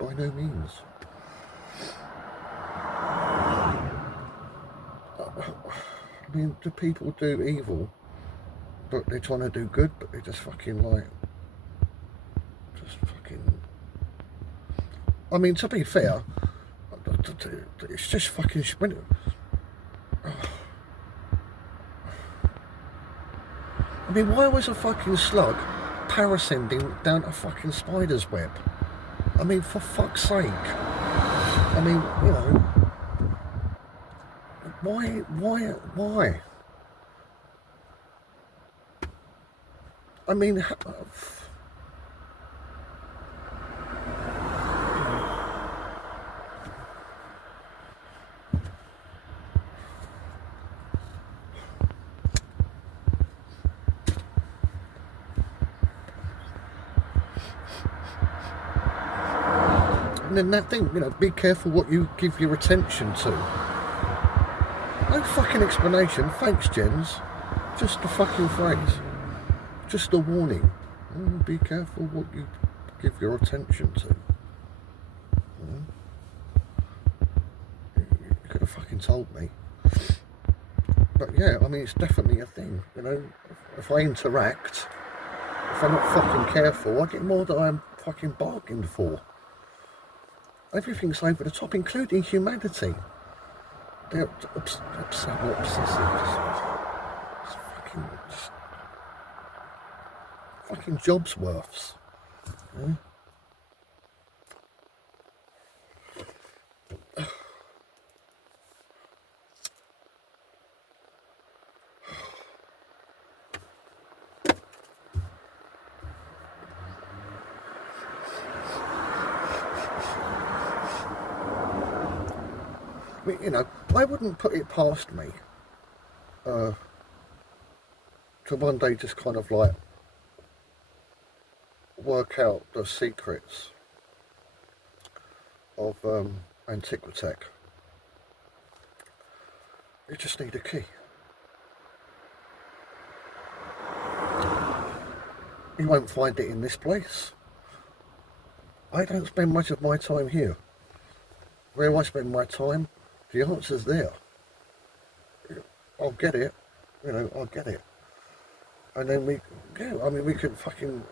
By no means. I mean, do people do evil, but they're trying to do good, but they're just fucking like, just I mean, to be fair, it's just fucking... I mean, why was a fucking slug parascending down a fucking spider's web? I mean, for fuck's sake. I mean, you know, why? I mean, and then that thing, you know, be careful what you give your attention to. No fucking explanation. Thanks, Jens. Just a fucking phrase. Just a warning. Be careful what you give your attention to. You could have fucking told me. But yeah, I mean, it's definitely a thing. You know, if I interact, if I'm not fucking careful, I get more than I'm fucking bargained for. Everything's over the top, including humanity. They're obsessive. Just fucking jobs worths. Yeah? You know, I wouldn't put it past me to one day just kind of like work out the secrets of Antiquitech. You just need a key. You won't find it in this place. I don't spend much of my time here. Where I spend my time, the answer's there. I'll get it, you know, I'll get it. And then we could fucking,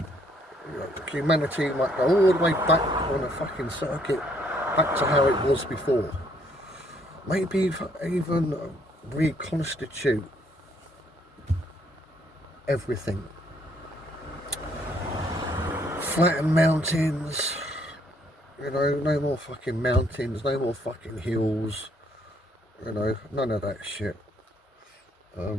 you know, humanity might go all the way back on a fucking circuit, back to how it was before. Maybe even reconstitute everything. Flatten mountains. You know, no more fucking mountains, no more fucking hills, you know, none of that shit. Yeah.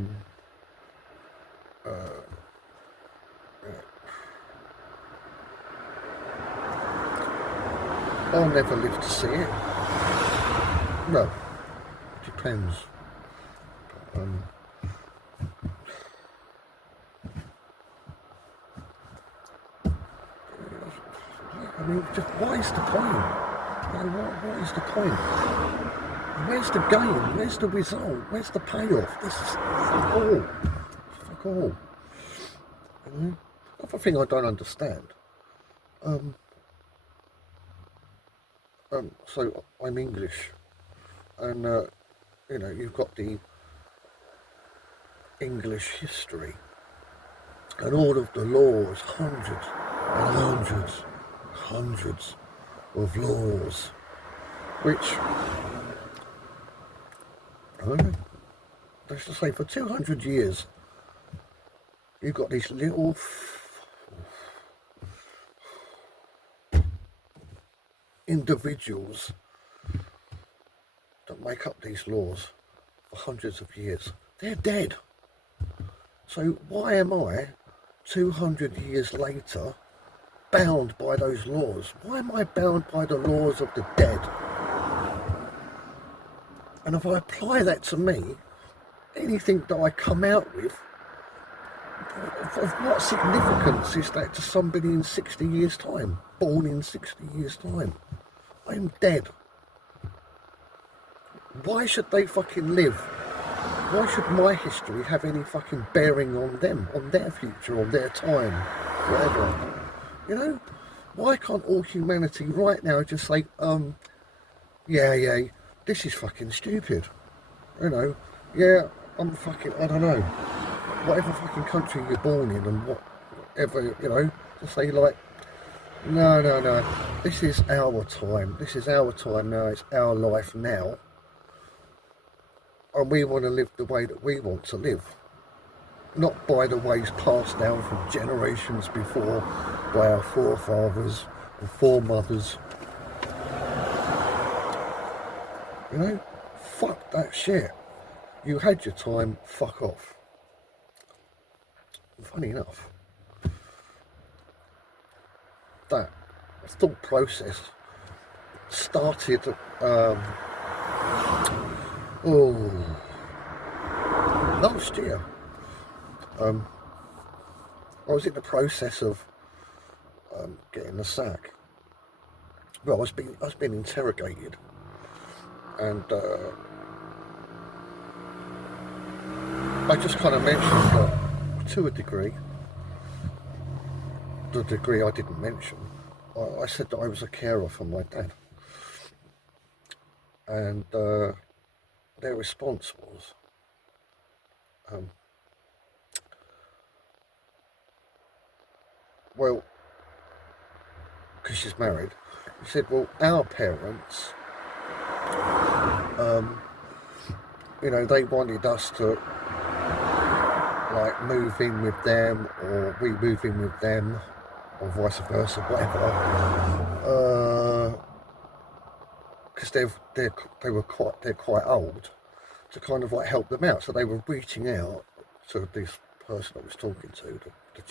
I'll never live to see it. No, depends. I mean, just what is the point? You know, what is the point? Where's the gain? Where's the result? Where's the payoff? This is fuck all. Fuck all. You know? Another thing I don't understand. So I'm English, and you know, you've got the English history, and all of the laws, hundreds and hundreds of laws, which, I don't know, let's just say for 200 years, you've got these little individuals that make up these laws for hundreds of years. They're dead. So why am I, 200 years later, bound by those laws? Why am I bound by the laws of the dead? And if I apply that to me, anything that I come out with, of what significance is that to somebody in 60 years' time, born in 60 years' time? I'm dead. Why should they fucking live? Why should my history have any fucking bearing on them, on their future, on their time, whatever? You know, why can't all humanity right now just say, yeah, this is fucking stupid. You know, yeah, I'm fucking, I don't know, whatever fucking country you're born in and whatever, you know, just say like, no, This is our time. This is our time now. It's our life now. And we want to live the way that we want to live. Not by the ways passed down from generations before by our forefathers and foremothers. You know, fuck that shit. You had your time, fuck off. And funny enough, that thought process started last year. I was in the process of getting the sack. Well, I was being interrogated, and I just kind of mentioned that to a degree. The degree I didn't mention, I said that I was a carer for my dad, and their response was, well, because she's married, she said, well, our parents, you know, they wanted us to like move in with them, or we move in with them, or vice versa, whatever, because they're quite old, to kind of like help them out. So they were reaching out to this person I was talking to, the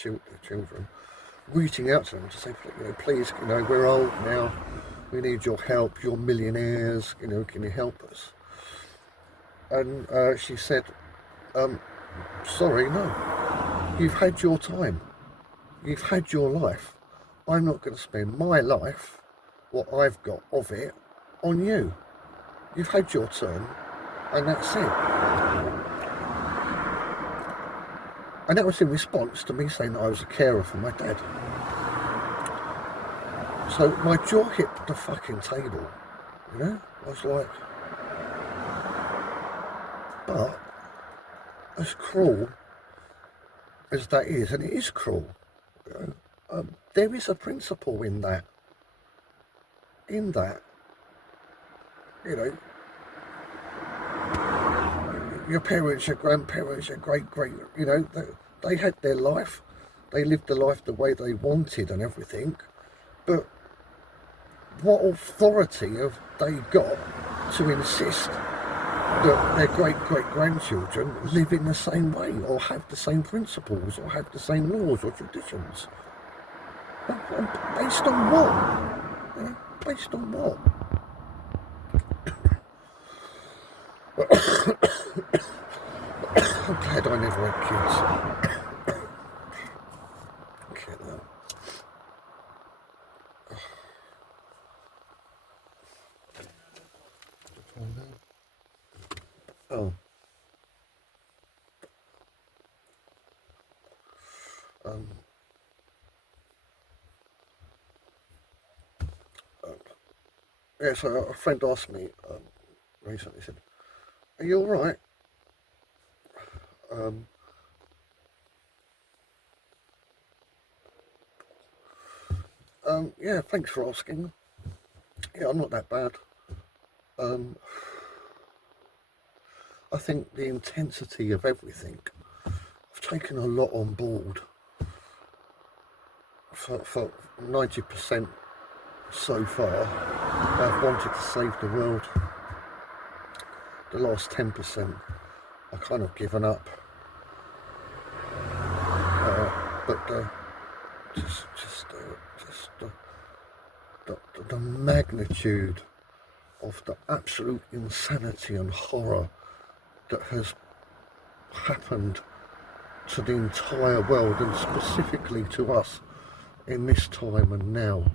children, reaching out to them to say, you know, please, you know, we're old now, we need your help, you're millionaires, you know, can you help us? And she said, sorry, no, you've had your time, you've had your life. I'm not going to spend my life, what I've got of it, on you. You've had your turn, and that's it. And that was in response to me saying that I was a carer for my dad. So my jaw hit the fucking table, you know? I was like, but as cruel as that is, and it is cruel, you know, there is a principle in that. You know, your parents, your grandparents, your great, you know, they had their life, they lived the life the way they wanted and everything, but what authority have they got to insist that their great-grandchildren live in the same way, or have the same principles, or have the same laws or traditions? Based on what? You know, based on what? I'm glad I never had kids. Okay, now. Oh. Yeah, so a friend asked me recently, said, are you alright? Yeah, thanks for asking. Yeah, I'm not that bad. I think the intensity of everything, I've taken a lot on board for 90% so far. I've wanted to save the world. The last 10%, I've kind of given up. But the magnitude of the absolute insanity and horror that has happened to the entire world, and specifically to us in this time and now,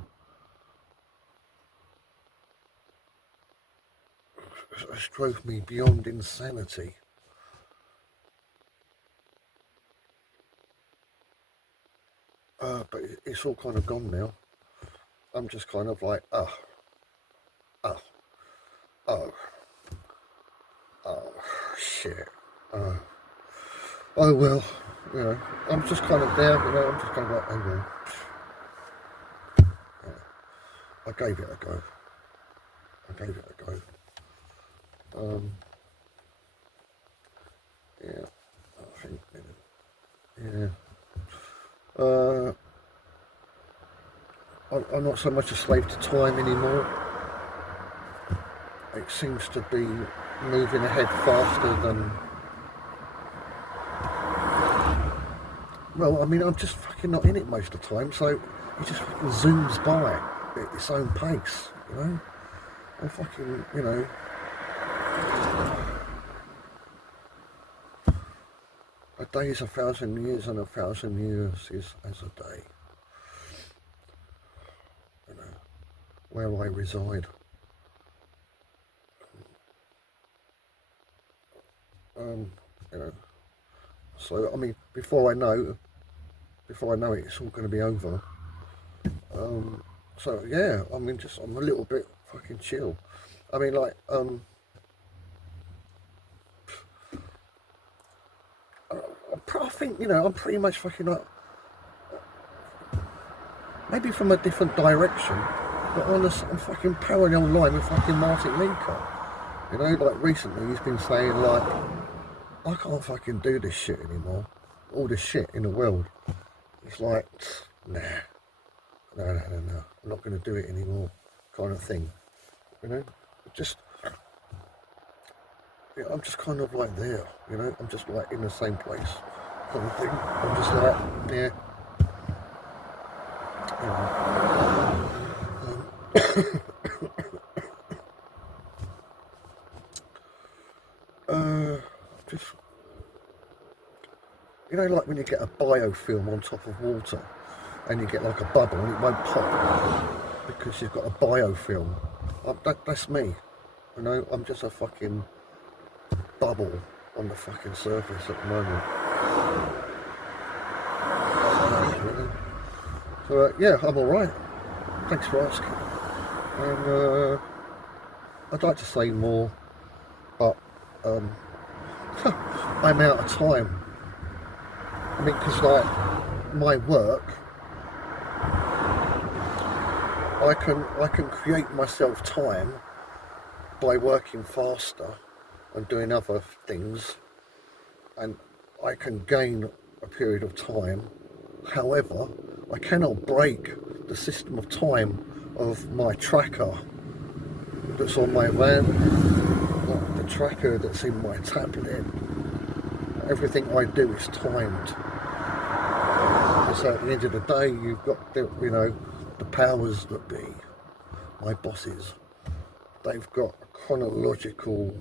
has drove me beyond insanity. But it's all kind of gone now. I'm just kind of like, oh, shit. Oh well, you know, I'm just kind of there, you know, I'm just kind of like, oh well. I gave it a go. Yeah, I think, yeah. I'm not so much a slave to time anymore. It seems to be moving ahead faster than... Well, I mean, I'm just fucking not in it most of the time, so it just fucking zooms by at its own pace, you know? I fucking, you know... A day is 1,000 years, and 1,000 years is as a day. You know, where I reside. You know, so I mean, before I know it, it's all going to be over. So yeah, I mean, just I'm a little bit fucking chill. I mean, like, I think, you know, I'm pretty much fucking like, maybe from a different direction, but on a fucking parallel line with fucking Martin Luther. You know, like recently he's been saying like, I can't fucking do this shit anymore. All this shit in the world. It's like, nah, no, I'm not going to do it anymore, kind of thing. You know, just, yeah, I'm just kind of like there. You know, I'm just like in the same place, kind of thing. I'm just like, yeah. You know, just, you know, like when you get a biofilm on top of water and you get like a bubble and it won't pop because you've got a biofilm. That's me. You know, I'm just a fucking bubble on the fucking surface at the moment. So yeah, I'm alright. Thanks for asking. And I'd like to say more, but I'm out of time. I mean, because like my work, I can create myself time by working faster and doing other things, and I can gain a period of time. However, I cannot break the system of time of my tracker that's on my van, the tracker that's in my tablet. Everything I do is timed. And so at the end of the day, you've got the, you know, the powers that be, my bosses. They've got a chronological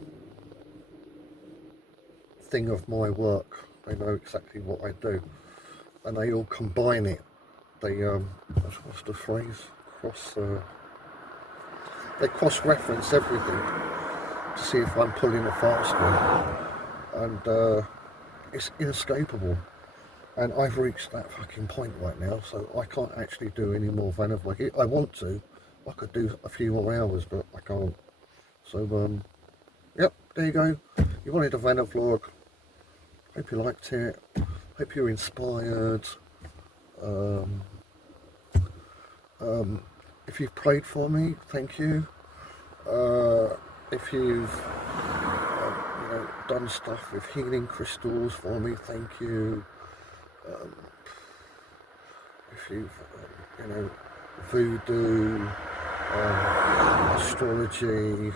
thing of my work. They know exactly what I do, and they all combine it. They what's the phrase? They cross-reference everything to see if I'm pulling a fast one, and it's inescapable. And I've reached that fucking point right now, so I can't actually do any more vanavlog. I want to. I could do a few more hours, but I can't. So yep, there you go. You wanted a vanavlog. Hope you liked it. Hope you're inspired. If you've prayed for me, thank you. If you've you know, done stuff with healing crystals for me, thank you. If you've you know, voodoo, astrology,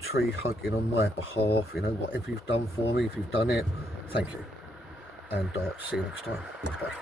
tree hugging on my behalf, you know, whatever you've done for me, if you've done it, thank you. And see you next time. Bye.